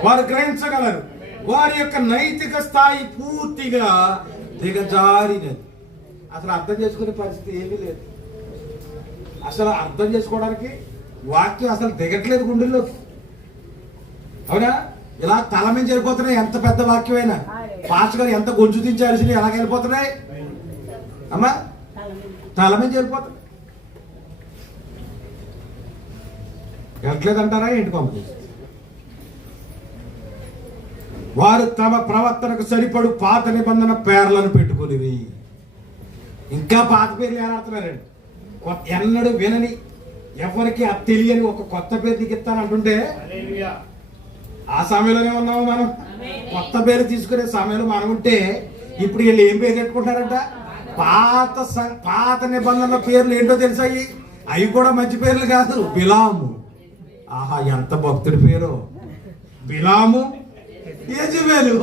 వారు గ్రహించగలరు. వారి యొక్క నైతిక స్థాయి పూర్తిగా దిగజారినది. అసలు అర్థం చేసుకునే పరిస్థితి ఏమీ లేదు. అసలు అర్థం చేసుకోవడానికి వాక్యం అసలు దిగట్లేదు గుండెల్లో. అవునా? ఇలా తల మీద వెళ్ళిపోతున్నాయి. ఎంత పెద్ద వాక్యమైనా పాస్టర్ గారు ఎంత గొంజు దించాల్సినవి ఎలాగ వెళ్ళిపోతున్నాయి అమ్మా? తల మీద వెళ్ళిపోతున్నాయి. వెళ్ళట్లేదంటారా ఏంటి? పంపిణీ వారు తమ ప్రవర్తనకు సరిపడు పాత నిబంధన పేర్లను పెట్టుకుని ఇంకా పాత పేర్లు ఏలాడుతున్నారండి. ఎన్నడూ వినని, ఎవరికి అది తెలియని ఒక కొత్త పేరు నీకు ఇస్తానంటుంటే ఆ సమయంలోనే ఉన్నాము మనం. కొత్త పేరు తీసుకునే సమయంలో మనం ఉంటే ఇప్పుడు వీళ్ళు ఏం పేరు పెట్టుకుంటారంట? పాత నిబంధనల పేర్లు ఏంటో తెలుసా? అవి కూడా మంచి పేర్లు కాదు. బిలాము. ఆహా, ఎంత భక్తుడి పేరు! బిలాము, యెజబెలు.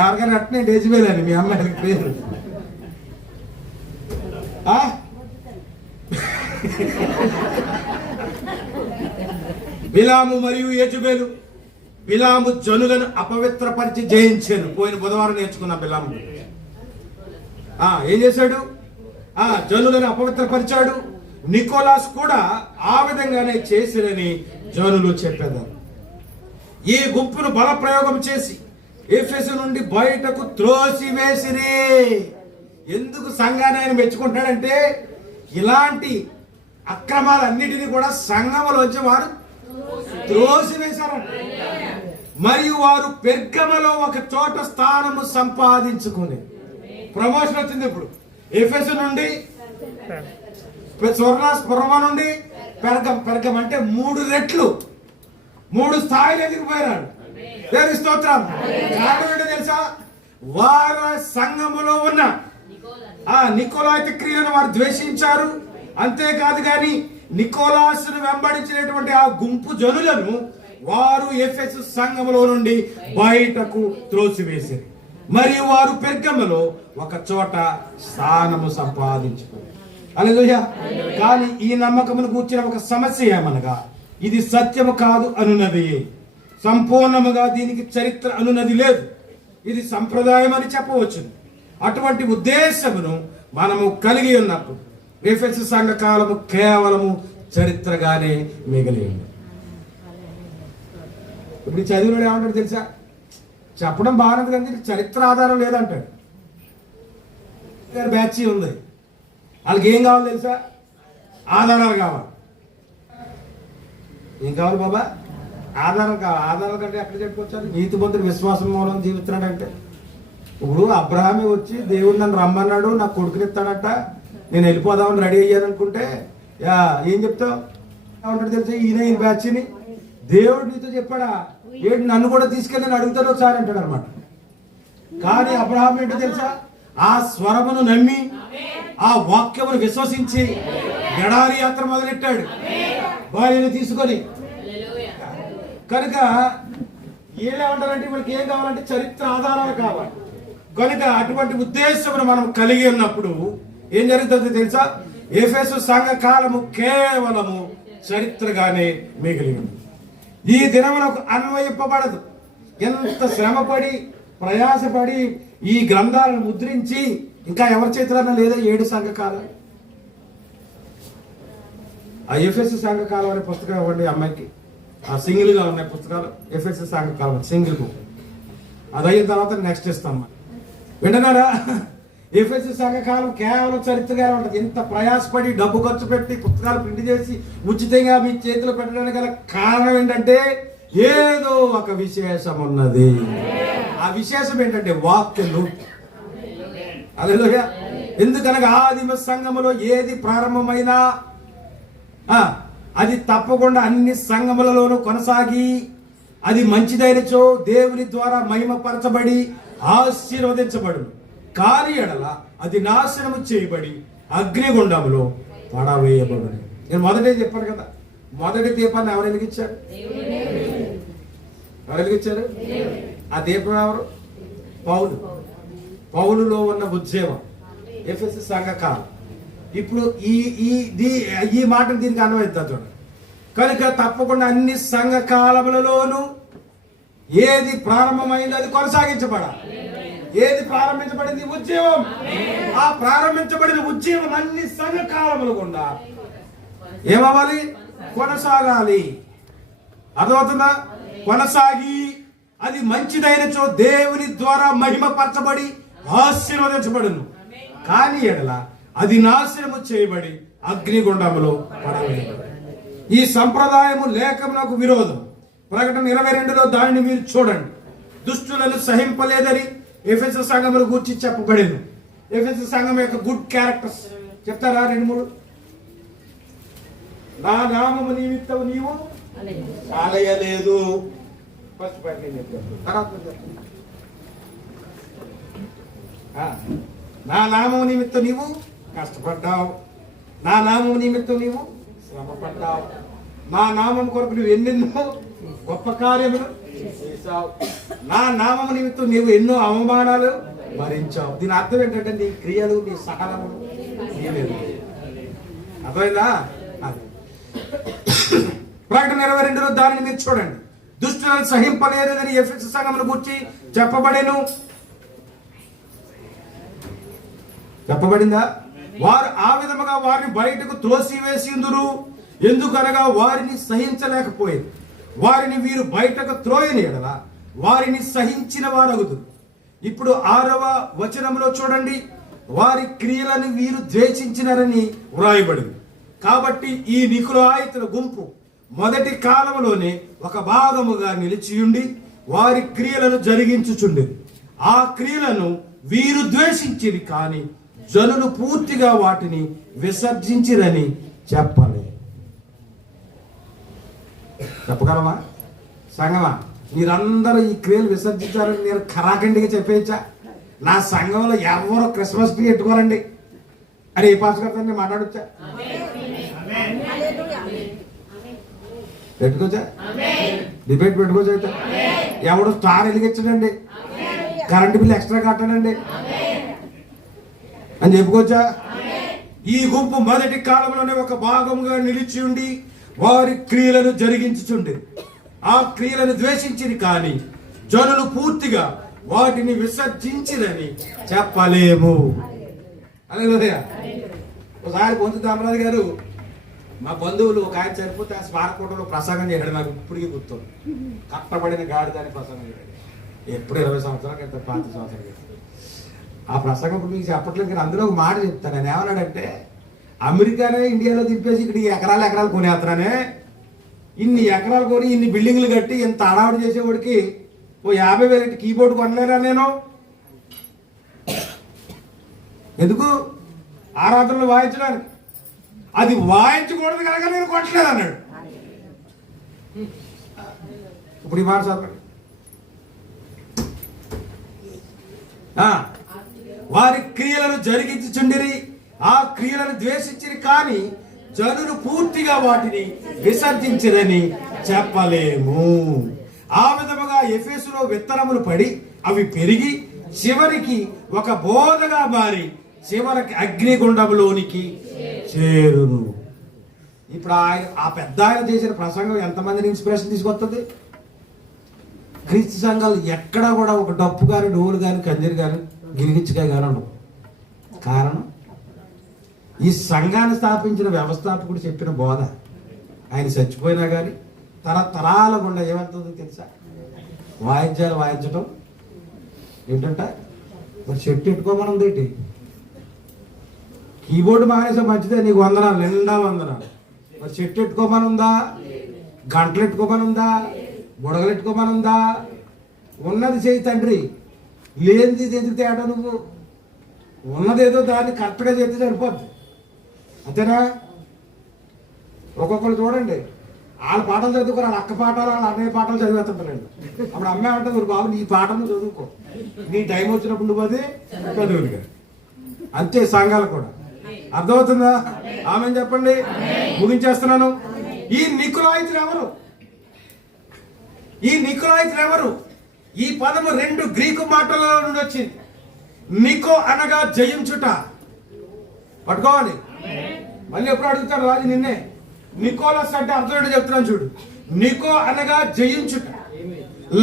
ఎవరికైనా అట్నే యెజబెలు అని మీ అమ్మాయికి పేరు. బిలాము మరియు యెజబెలు. బిలాము జనులను అపవిత్రపరిచి జయించాను. పోయిన బుధవారం నేర్చుకున్న బిలాము ఏం చేశాడు? జనులను అపవిత్రపరిచాడు. నికోలాస్ కూడా ఆ విధంగానే చేసిరని జనులు చెప్పేదారు. ఈ గుంపును బల ప్రయోగం చేసి ఎఫెసు నుండి బయటకు త్రోసివేసిరి. ఎందుకు సంఘాన్ని ఆయన మెచ్చుకుంటాడంటే ఇలాంటి అక్రమాలన్నిటినీ కూడా సంఘములోంచి వారు త్రోసివేశారంట. మరియు వారు పెర్గమలో ఒక చోట స్థానము సంపాదించుకుని, ప్రమోషన్ వచ్చింది. ఇప్పుడు ఎఫెసు నుండి స్వర్ణాస్పురమ నుండి పెరగం అంటే 3 రెట్లు 3 స్థాయిలు ఎదిగిపోయారు. దేవుని స్తోత్రం. కారణం ఏంటో తెలుసా? వారి సంఘములో ఉన్న నికోలాయిత క్రియలను వారు ద్వేషించారు. అంతేకాదు కానీ నికోలాసును వెంబడించినటువంటి ఆ గుంపు జనులను వారు ఎఫెసు సంఘములో నుండి బయటకు త్రోసివేశారు. మరియు వారు పెర్గములో ఒక చోట స్థానము సంపాదించుకున్నారు. హల్లెలూయా. కానీ ఈ నమ్మకమును కూర్చిన ఒక సమస్య ఏమనగా, ఇది సత్యము కాదు అనున్నది. సంపూర్ణముగా దీనికి చరిత్ర అనున్నది లేదు. ఇది సంప్రదాయం అని చెప్పవచ్చు. అటువంటి ఉద్దేశమును మనము కలిగి ఉన్నప్పుడు ఎఫెసు సంఘ కాలము కేవలము చరిత్రగానే మిగిలి ఉంది. ఇప్పుడు చదివినోడు ఏమంటాడు తెలుసా? చెప్పడం బాగుంది కానీ చరిత్ర ఆధారం లేదంటాడు. బ్యాచ్ ఉంది, వాళ్ళకి ఏం కావాలి తెలుసా? ఆధారాలు కావాలి. ఏం కావాలి బాబా? ఆధారాలు కావాలి. ఆధారాలు కంటే ఎక్కడ చెప్పుకోవచ్చు? నీతిమంతుడు విశ్వాసం మూలం జీవిస్తున్నాడంటే ఇప్పుడు అబ్రహామే వచ్చి దేవుడు నన్ను రమ్మన్నాడు, నాకు కొడుకునిస్తాడట, నేను వెళ్ళిపోదామని రెడీ అయ్యాను అనుకుంటే ఏం చెప్తావు? ఏమంటాడు తెలుసా? ఈయన బ్యాచ్ని దేవుడు నీతో చెప్పాడా? ఏంటి నన్ను కూడా తీసుకెళ్ళి నేను అడుగుతాను ఒకసారి అంటాడు అనమాట. కానీ అబ్రహాం ఏంటో తెలుసా? ఆ స్వరమును నమ్మి ఆ వాక్యమును విశ్వసించి ఎడారి యాత్ర మొదలెట్టాడు భార్యను తీసుకొని. కనుక ఏమంటారంటే వీళ్ళకి ఏం కావాలంటే చరిత్ర ఆధారాలు కావాలి. కనుక అటువంటి ఉద్దేశం మనం కలిగి ఉన్నప్పుడు ఏం జరుగుతుందో తెలుసా? ఎఫెసు సంఘ కాలము కేవలము చరిత్రగానే మిగిలి ఉంది. ఈ దినమునకు అన్వయింపబడదు. ఎంత శ్రమపడి ప్రయాసపడి ఈ గ్రంథాలను ముద్రించి ఇంకా ఎవరి చేతులన్నా లేదా 7 సంఘకాలం. ఆ ఎఫెసు సంఘకాలం అనే పుస్తకం ఇవ్వండి అమ్మాయికి. ఆ సింగిల్ గా ఉన్నాయి పుస్తకాలు, ఎఫెసు సంఘకాలం సింగిల్ బుక్. అది అయిన తర్వాత నెక్స్ట్ ఇస్తాం. వింటున్నారా? ఎఫెసు సంఘకాలం కేవలం చరిత్రగా ఉంటుంది. ఎంత ప్రయాసపడి డబ్బు ఖర్చు పెట్టి పుస్తకాలు ప్రింట్ చేసి ఉచితంగా మీ చేతిలో పెట్టడానికి గల కారణం ఏంటంటే ఏదో ఒక విశేషం ఉన్నది. ఆ విశేషం ఏంటంటే వాక్యలు. హల్లెలూయా. ఎందుకనగా ఆదిమ సంఘములో ఏది ప్రారంభమైనా అది తప్పకుండా అన్ని సంఘములలోనూ కొనసాగి అది మంచిదైనచో దేవుని ద్వారా మహిమపరచబడి ఆశీర్వదించబడు. కాని ఎడల అది నాశనము చేయబడి అగ్నిగుండములో పడవేయబడు. నేను మొదటే చెప్పాను కదా, మొదటి దీపాన్ని ఎవరు వెలిగించారు? ఎవరు వెలిగించారు? ఆ దీపం ఎవరు? పౌలు. పౌలులో ఉన్న ఉద్యమం ఎఫెసు సంఘకాలం. ఇప్పుడు ఈ మాటను దీనికి అన్వయిద్దాం చూడండి. కనుక తప్పకుండా అన్ని సంఘకాలములలోనూ ఏది ప్రారంభమైంది అది కొనసాగించబడాలి. ఏది ప్రారంభించబడింది? ఉద్యమం. ఆ ప్రారంభించబడిన ఉద్యమం అన్ని సంఘకాలములు గుండా ఏమవ్వాలి? కొనసాగాలి. అర్థమవుతుందా? కొనసాగి అది మంచిదైనచో దేవుని ద్వారా మహిమపరచబడి ఆశీర్వదించబడును. కానీ ఎడల అది నాశనము చేయబడి అగ్నిగుండములో పడవేయబడు. ఈ సంప్రదాయము లేఖమునకు విరోధం. ప్రకటన 22లో దానిని మీరు చూడండి. దుష్టులను సహింపలేదని ఎఫెసు సంఘమును గూర్చి చెప్పబడింది. ఎఫెసు సంఘం యొక్క గుడ్ క్యారెక్టర్స్ చెప్తారా? 2-3. నా నామము నిమిత్తము నీవు అలయలేదు. ఫస్ట్ పాయింట్ నేను చెప్తాను. నా నామము నిమిత్తం నీవు కష్టపడ్డావు. నా నామము నిమిత్తం నీవు శ్రమపడ్డావు. నా నామం కొరకు నువ్వు ఎన్నెన్నో గొప్ప కార్యములు చేశావు. నా నామము నిమిత్తం నీవు ఎన్నో అవమానాలు భరించావు. దీని అర్థం ఏంటంటే నీ క్రియలు, నీ సహనములు నీలేదు. అర్థమైందా? అది ప్రకటన 22లో దానిని మీరు చూడండి. దుష్టులను సహింపలేదని ఎఫెసు సంఘమును గురించి చెప్పబడిందా? వారు ఆ విధముగా వారిని బయటకు త్రోసివేసిందురు. ఎందుకనగా వారిని సహించలేకపోయింది. వారిని వీరు బయటకు త్రోయని ఎడల వారిని సహించిన వారగుదురు. ఇప్పుడు 6వ వచనంలో చూడండి. వారి క్రియలను వీరు ద్వేషించినారని వ్రాయబడింది. కాబట్టి ఈ నికులాయితుల గుంపు మొదటి కాలంలోనే ఒక భాగముగా నిలిచియుండి వారి క్రియలను జరిగించుచుండేది. ఆ క్రియలను వీరు ద్వేషించిరి, కానీ జనులు పూర్తిగా వాటిని విసర్జించిరని చెప్పగలమా? సంగమా, మీరందరూ ఈ క్రియలు విసర్జించారని నేను ఖరాఖండిగా చెప్పేయచ్చా? నా సంఘంలో ఎవరో క్రిస్మస్ ట్రీ పెట్టుకోరండి అని ఏ పాస్కర్తో మాట్లాడొచ్చా? పెట్టుకోవచ్చా? డిబేట్ పెట్టుకోవచ్చు. అయితే ఎవడు స్టార్ వెలిగించడండి, కరెంటు బిల్ ఎక్స్ట్రా కట్టడండి అని చెప్పుకోవచ్చా? ఈ గుంపు మొదటి కాలంలోనే ఒక భాగంగా నిలిచి ఉండి వారి క్రియలను జరిగించుచుండి ఆ క్రియలను ద్వేషించింది, కానీ జనులు పూర్తిగా వాటిని విసర్జించిరని చెప్పలేము. హల్లెలూయా. ఒకసారి పొంతు దామరాజు గారు మా బంధువులు ఒక ఆయన చనిపోతే ఆ స్మారకోటలో ప్రసంగం చేయడం నాకు ఇప్పటికీ గుర్తుంది. కట్టబడిన గాడిదని ప్రసంగం చేయడం. ఎప్పుడు 20 సంవత్సరాల క్రితం, 5 సంవత్సరాల క్రితం ఆ ప్రసంగం ఇప్పుడు మీకు చెప్పట్లేదు. కానీ అందులో ఒక మాట చెప్తాను. నేను ఏమన్నాడంటే, అమెరికానే ఇండియాలో దింపేసి ఇక్కడ ఎకరాలు కొనేస్తున్నానే, ఇన్ని ఎకరాలు కొని ఇన్ని బిల్డింగ్లు కట్టి ఇంత అడావుడు చేసేవాడికి ఓ 50,000 కీబోర్డు కొనలేరా నేను ఎందుకు? ఆరాధనలు వాయించడానికి. అది వాయించకూడదు కనుక నేను కొట్టలేదు అన్నాడు. ఇప్పుడు ఈ మాట చదవండి. వారి క్రియలను జరిగించుచుండిరి, ఆ క్రియలను ద్వేషించిరి, కానీ జనులు పూర్తిగా వాటిని విసర్జించిరని చెప్పలేము. ఆ విధముగా ఎఫెసులో విత్తనములు పడి అవి పెరిగి చివరికి ఒక బోధగా మారి చివరికి అగ్నిగుండంలోనికి చేరును. ఇప్పుడు ఆ పెద్ద ఆయన చేసిన ప్రసంగం ఎంతమందిని ఇన్స్పిరేషన్ తీసుకొస్తుంది? క్రీస్తు సంఘాలు ఎక్కడ కూడా ఒక డప్పు కానీ, డోలు కానీ, కంజరి కానీ, గిరిగిచ్చిగా కానీ ఉండవు. కారణం, ఈ సంఘాన్ని స్థాపించిన వ్యవస్థాపకుడు చెప్పిన బోధ. ఆయన చచ్చిపోయినా కానీ తరతరాల గుండా ఏమవుతుందో తెలుసా? వాయిద్యాలు వాయించటం ఏంటంట, మరి చెట్టు ఎట్టుకోమనుంది ఏంటి? కీబోర్డు మానేసే మంచిదే, నీకు వందనాలు, నిండా వందనాలు. మరి చెట్టు ఎట్టుకోమనుందా? గంటలు ఎట్టుకోమనుందా? బుడగలు ఎట్టుకోమనుందా? ఉన్నది చేయి తండ్రి, లేనిది ఎందుకు తేడా? నువ్వు ఉన్నదేదో దాన్ని కరెక్ట్గా చేస్తే సరిపోద్ది, అంతేనా? ఒక్కొక్కరు చూడండి, వాళ్ళ పాటలు చదువుకో, వాళ్ళ అక్క పాఠాలు, వాళ్ళ అన్నయ్య పాటలు చదివేస్తుంటారండి. అప్పుడు అమ్మాయి అంటే, మీరు బాబు నీ పాటలు చదువుకో, నీ టైం వచ్చినప్పుడు నువ్వు అది చదువులుగా. అంతే సంఘాలు కూడా. అర్థమవుతుందా? ఆమె చెప్పండి, ముగించేస్తున్నాను. ఈ నికులాయితులు ఎవరు? ఈ నికులాయితులు ఎవరు? ఈ పదము 2 గ్రీకు మాటలలో నుండి వచ్చింది. నికో అనగా జయించుట. పట్టుకోవాలి. మళ్ళీ ఎప్పుడు అడుగుతాడు రాజు నిన్నే, నికోలస్ అంటే అర్థం ఏంటో చెప్తున్నాను చూడు. నికో అనగా జయించుట,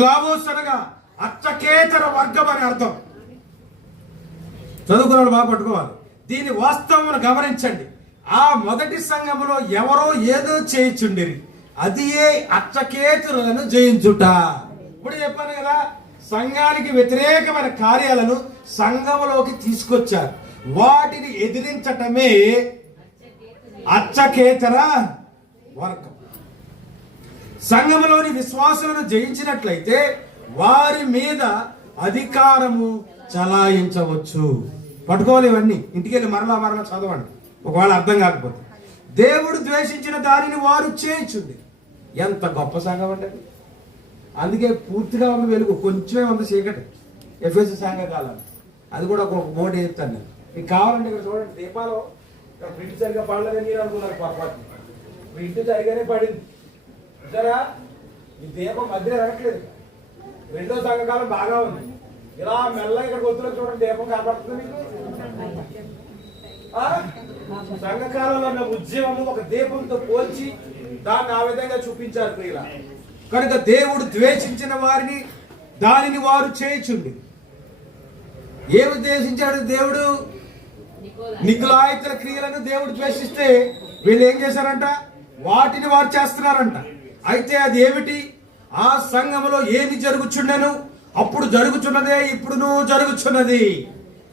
లావోస్ అనగా అచ్చకేతర వర్గం అని అర్థం. చదువుకున్నాడు బాగా పట్టుకోవాలి. దీని వాస్తవం గమనించండి. ఆ మొదటి సంఘములో ఎవరో ఏదో చేయించుండిరి, అది ఏ అచ్చకేతులను జయించుట. ఇప్పుడు చెప్పాను కదా, సంఘానికి వ్యతిరేకమైన కార్యాలను సంఘములోకి తీసుకొచ్చారు. వాటిని ఎదిరించటమే అచ్చకేతర వర్గం. సంఘములోని విశ్వాసులను జయించినట్లయితే వారి మీద అధికారము చలాయించవచ్చు. పట్టుకోవాలి. ఇవన్నీ ఇంటికి వెళ్ళి మరలా చదవండి, ఒకవేళ అర్థం కాకపోతే. దేవుడు ద్వేషించిన దానిని వారు చేయించుంది. ఎంత గొప్ప సంఘం అంటే అది. అందుకే పూర్తిగా ఉన్న వెలుగు, కొంచెమే ఉంది చీకటి. ఎఫ్ఎస్ సంఘ కాలం అది కూడా ఒక బోర్డు వేస్తాను నేను. మీకు కావాలంటే ఇక్కడ చూడండి, దీపాలు ప్రింట్ సరిగా పడలేదని మీరు అనుకున్నారు పొరపాటు. ప్రింట్ సరిగానే పడింది సరా, ఈ దీపం మధ్య ఎరగట్లేదు. రెండో సంఘకాలం బాగా ఉంది. ఇలా మెల్లగా ఇక్కడ గొంతులో చూడండి, దీపం కనపడుతుంది మీకు. సంఘకాలంలో ఉన్న ఉద్యమము ఒక దీపంతో పోల్చి దాన్ని ఆ విధంగా చూపించారు ప్రియుల. కనుక దేవుడు ద్వేషించిన వారిని దానిని వారు చేయించుండి. ఏమి ద్వేషించాడు దేవుడు? నికులాయితుల క్రియలను దేవుడు ద్వేషిస్తే వీళ్ళు ఏం చేశారంట? వాటిని వారు చేస్తున్నారంట. అయితే అది ఏమిటి? ఆ సంఘములో ఏమి జరుగుచుండెను? అప్పుడు జరుగుచున్నదే ఇప్పుడును జరుగుచున్నది.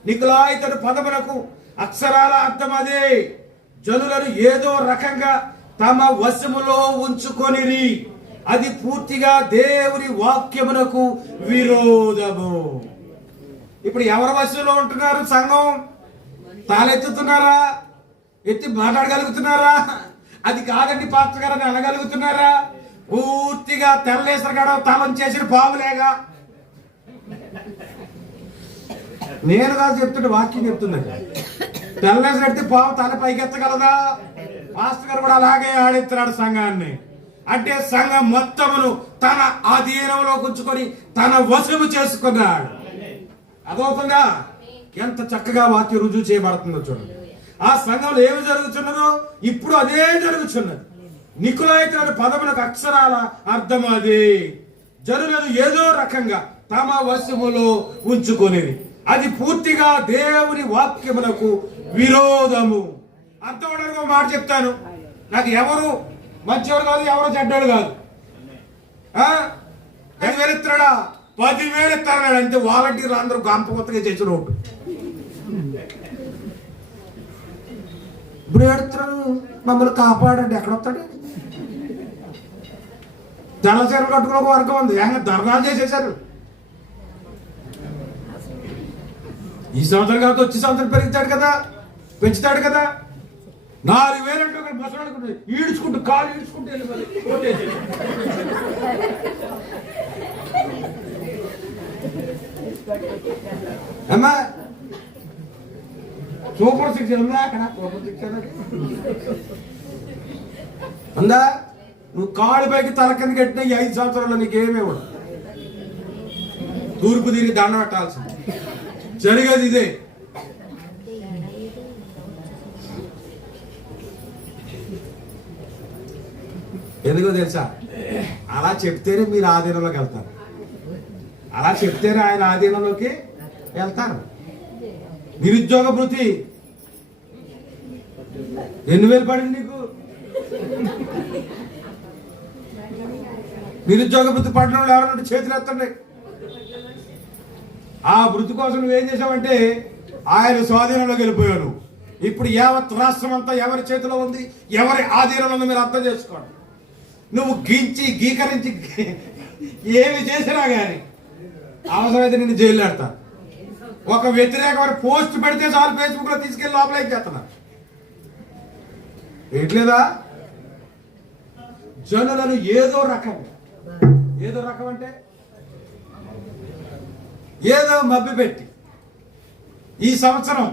నికులాయితుల పదములకు అక్షరాల అర్థం అదే. జనులను ఏదో రకంగా తమ వశములో ఉంచుకొనిరి. అది పూర్తిగా దేవుని వాక్యమునకు విరోధము. ఇప్పుడు ఎవరి వశంలో ఉంటున్నారు? సంఘం తాళెత్తుతున్నారా? ఎత్తి మాట్లాడగలుగుతున్నారా? అది కాదండి పాస్టర్ గారు అని అనగలుగుతున్నారా? పూర్తిగా తెల్లేసరి గడవ తాళం చేసిన పావులేగా. నేను కాదు చెప్తుంటే, వాక్యం చెప్తుందండి. తెల్లేసరి కడితే పావు తల పైకెత్తగలదా? పాస్టర్ గారు కూడా అలాగే ఆడెత్తున్నాడు సంఘాన్ని. అంటే సంఘం మొత్తమును తన ఆధీనంలో ఉంచుకొని తన వశము చేసుకున్నాడు. అదవుతుందా? ఎంత చక్కగా వాక్యం రుజువు చేయబడుతుందో చూడండి. ఆ సంఘంలో ఏమి జరుగుతున్నదో ఇప్పుడు అదే జరుగుతున్నది. నికులాయితుల పదములకు అక్షరాల అర్థం అదే. జనులను ఏదో రకంగా తమ వశములో ఉంచుకొనేది. అది పూర్తిగా దేవుని వాక్యములకు విరోధము. అర్థం ఉండడానికి ఒక మాట చెప్తాను. నాకు ఎవరు మంచివాడు కాదు, ఎవరు చెడ్డాడు కాదు. 10,000 ఇస్తాడా? 10,000 ఇస్తాడు అంతే. వాలంటీర్లు అందరూ గంప కొత్తగా చేసిన ఓటు. ఇప్పుడు ఏడుతున్నాడు, మమ్మల్ని కాపాడండి. ఎక్కడొస్తాడు? తెల్లచీరలు కట్టుకుని ఒక వర్గం ఉంది, ధర్నాలు చేసేసారు. ఈ సంవత్సరం కాబట్టి వచ్చే సంవత్సరం పెరుగుతాడు కదా, పెంచుతాడు కదా. 4,000 అంటే ముసలాడుకుంటే ఈడ్చుకుంటూ కాలు ఈడ్చుకుంటూ వెళ్ళిపోయి ఓటేసి. అమ్మా సూపర్ 6 ఉందా అక్కడ? సూపర్ 6 ఉందా? నువ్వు కాలు పైకి తల కింద కట్టిన ఈ 5 సంవత్సరాల్లో నీకేమీ ఇవ్వడు. తూర్పు తిరిగి దండ పెట్టాల్సింది. జరిగేది ఇదే. ఎందుకో తెలుసా? అలా చెప్తేనే మీరు ఆధీనంలోకి వెళ్తారు. అలా చెప్తేనే ఆయన ఆధీనంలోకి వెళ్తారు. నిరుద్యోగ భృతి 2,000 పడింది నీకు. నిరుద్యోగ భృతి పడిన వాళ్ళు ఎవరన్నా చేతులు ఎత్తండి. ఆ వృత్తి కోసం నువ్వేం చేసావంటే ఆయన స్వాధీనంలోకి వెళ్ళిపోయాను. ఇప్పుడు యావత్ రాష్ట్రం అంతా ఎవరి చేతిలో ఉంది, ఎవరి ఆధీనంలో ఉంది మీరు అర్థం చేసుకోండి. నువ్వు గీంచి గీకరించి ఏమి చేసినా కానీ అవసరమైతే నిన్ను జైలు పెడతాను. ఒక వ్యతిరేకమైన పోస్ట్ పెడితే చాలు ఫేస్బుక్ లో తీసుకెళ్లి లోపలికి చేస్తున్నారు. ఎట్లేదా? జనులను ఏదో రకం అంటే ఏదో మభ్య పెట్టి ఈ సంవత్సరం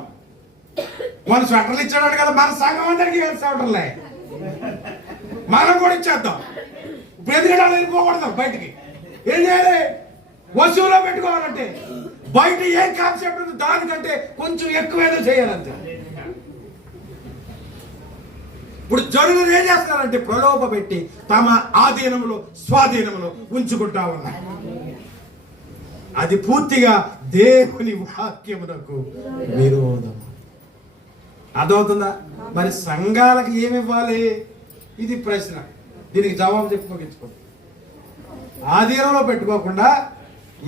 మన స్వెటర్లు ఇచ్చాడు కదా, మన సంఘం అందరికీ స్వెటర్లే మనం కూడా ఇచ్చేద్దాం. ఇప్పుడు ఎందుకంటే వాళ్ళు వెళ్ళిపోకూడదు బయటికి. ఏం చేయాలి? వస్తువులో పెట్టుకోవాలంటే బయట ఏం కాన్సెప్ట్ ఉంది దానికంటే కొంచెం ఎక్కువేదో చేయాలంతే. ఇప్పుడు జనులు ఏం చేస్తారంటే ప్రలోభ పెట్టి తమ ఆధీనంలో స్వాధీనంలో ఉంచుకుంటా ఉన్నారు. అది పూర్తిగా దేవుని వాక్యమునకు విరోధం. అర్థమవుతుందా? మరి సంఘాలకు ఏమి ఇవ్వాలి? ఇది ప్రశ్న. దీనికి జవాబు చెప్పుకోగించుకోండి. ఆధీనంలో పెట్టుకోకుండా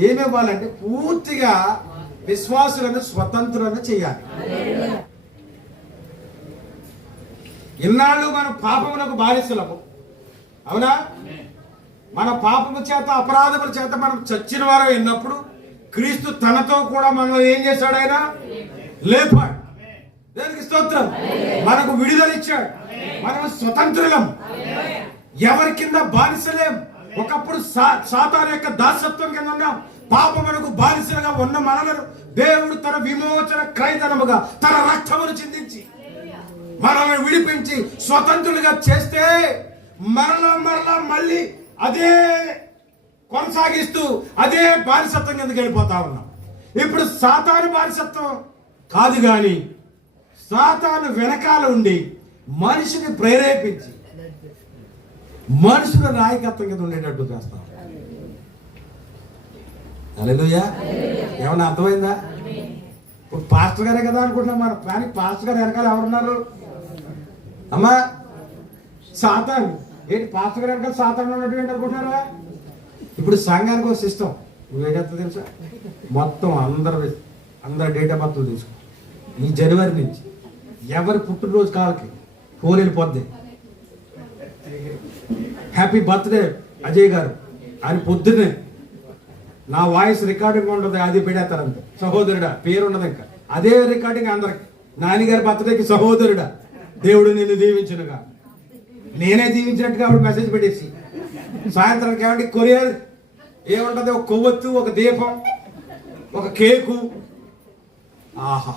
ఏమి ఇవ్వాలంటే పూర్తిగా విశ్వాసులను స్వతంత్రులను చేయాలి. ఇన్నాళ్ళు మనం పాపమునకు బానిసలము. అవునా? మన పాపము చేత అపరాధముల చేత మనం చచ్చిన వారు విన్నప్పుడు క్రీస్తు తనతో కూడా మనం ఏం చేశాడు? ఆయన లేపాడు. దేనికి స్తోత్రం. మనకు విడుదల ఇచ్చాడు. మనం స్వతంత్రులం. ఎవరి కింద బానిసలేం. ఒకప్పుడు సాతాను యొక్క దాసత్వం కింద ఉన్నాం. పాపమునకు బానిసలుగా ఉన్న మనలను దేవుడు తన విమోచన క్రయధనముగా తన రక్తమును చిందించి మనల్ని విడిపించి స్వతంత్రులుగా చేస్తే మరలా మళ్ళీ అదే కొనసాగిస్తూ అదే బానిసత్వం కిందకి వెళ్ళిపోతా ఉన్నాం. ఇప్పుడు సాతాను బానిసత్వం కాదు కానీ సాతాను వెనకాల ఉండి మనిషిని ప్రేరేపించి మనుషుల నాయకత్వం కింద ఉండేటట్టు చేస్తాం. హల్లెలూయా. ఏమన్నా అర్థమైందా? ఇప్పుడు పాస్టర్ గారే కదా అనుకుంటున్నాం మనం, కానీ పాస్టర్ గారు వెనకాల ఎవరున్నారు? అమ్మా సాతాను. ఏంటి పాస్టర్ గారు వెనకాల సాతాను ఉన్నట్టు ఏంటి అనుకుంటున్నారా? ఇప్పుడు సంఘానికి ఒక సిస్టమ్ నువ్వేం చేస్తా తెలుసా? మొత్తం అందరి డేటా బర్త్లు తీసుకో. ఈ జనవరి నుంచి ఎవరి పుట్టినరోజు కాలకి ఫోన్ వెళ్ళిపోద్ది. హ్యాపీ బర్త్డే అజయ్ గారు అని పొద్దున్నే నా వాయిస్ రికార్డింగ్ ఉంటుంది, అది పెడేస్తారంట. సహోదరుడా పేరు ఉండదు ఇంకా, అదే రికార్డింగ్ అందరికి. నాన్నగారి బర్త్డేకి సహోదరుడా దేవుడు నిన్ను దీవించునుగా. నేనే దీవించినట్టు కాబట్టి మెసేజ్ పెట్టేసి సాయంత్రం కాబట్టి కొరియర్ ఏముంటది? ఒక కొవ్వొత్తు, ఒక దీపం, ఒక కేకు. ఆహా,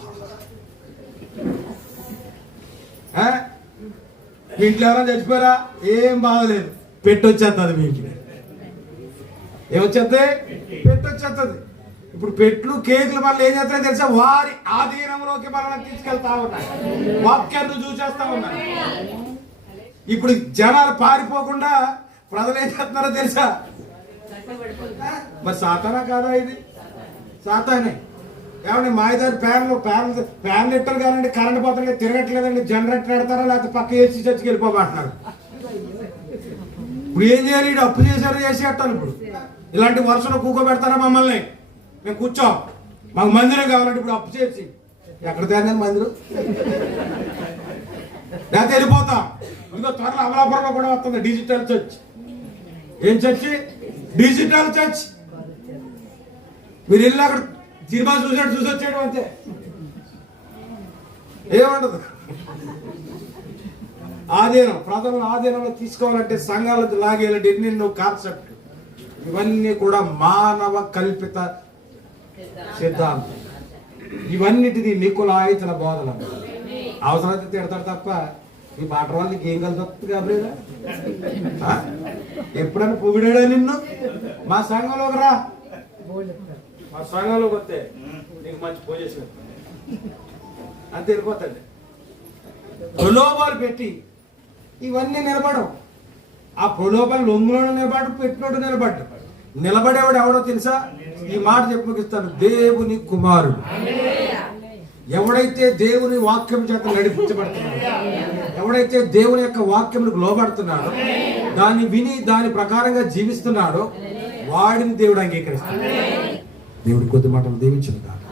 మీ ఇంట్లో ఎవరైనా చచ్చిపోయారా? ఏం బాధలేదు, పెట్టొచ్చేస్తుంది మీ ఇంటికి. ఏమొచ్చేస్తుంది? పెట్టొచ్చేస్తుంది. ఇప్పుడు పెట్లు కేకులు మళ్ళీ ఏం చేస్తారో తెలుసా? వారి ఆధీనంలోకి మనల్ని తీసుకెళ్తా ఉన్నాయి, వాక్యాన్ని చూసేస్తా ఉన్నాయి. ఇప్పుడు జనాలు పారిపోకుండా ప్రజలు ఏం చేస్తున్నారో తెలుసా? మరి సాతానా కాదా ఇది? సాతానే. ఏమండి మాయదారి ఫ్యాన్లు ఇట్టారు కాదండి, కరెంట్ పోతుంది తిరగట్లేదండి, జనరేటర్ పెడతారా లేకపోతే పక్క ఏసీ చర్చికి వెళ్ళిపోమంటున్నారు. ఇప్పుడు ఏం చేయాలి? ఇటు అప్పు చేశారు, చేసి కట్టాలి. ఇప్పుడు ఇలాంటి వర్షంలో కూకోబెడతారా మమ్మల్ని? మేము కూర్చోం, మాకు మందిరం కావాలంటే ఇప్పుడు అప్పు చేసి ఎక్కడ తేందని మందిరం లేకపోతే వెళ్ళిపోతాం. ఇంకో త్వరలో అమలాపురంలో కూడా వస్తుంది డిజిటల్ చర్చ్. ఏం చర్చి? Digital church. మీరు వెళ్ళి అక్కడ సినిమా చూసి వచ్చాడు అంతే, ఏమంటదు. ఆధీనం, ప్రజలను ఆధీనంలో తీసుకోవాలంటే, సంఘాలకు లాగేయాలంటే ఎన్నెన్నో కాన్సెప్ట్, ఇవన్నీ కూడా మానవ కల్పిత సిద్ధాంతం. ఇవన్నిటిని నికులాయితల బోధన. అవసరమైతే తిడతాడు తప్ప ఈ మాట వాళ్ళకి ఏం కలుగుతుంది కాబట్లేదా? ఎప్పుడైనా పొగిడాడా నిన్ను? మా సంఘంలోకి రా, మా సంఘంలోకి వస్తే నీకు మంచి పొజిషన్ అంతే వెళ్ళిపోతాడు. ప్రలోభాలు పెట్టి ఇవన్నీ నిలబడవు. ఆ ప్రలోభాలు లొంగులోనే నిలబడు, పెట్టినోడు నిలబడ్డు. నిలబడేవాడు ఎవడో తెలుసా? ఈ మాట చెప్పుకిస్తాను, దేవుని కుమారుడు. ఎవడైతే దేవుని వాక్యం చేత నడిపించబడుతున్నాడో, ఎవడైతే దేవుని యొక్క వాక్యములకు లోబడుతున్నాడో, దాన్ని విని దాని ప్రకారంగా జీవిస్తున్నాడో, వాడిని దేవుడు అంగీకరిస్తాడు. దేవుడి కొద్ది మాటలు దీవించును కాక.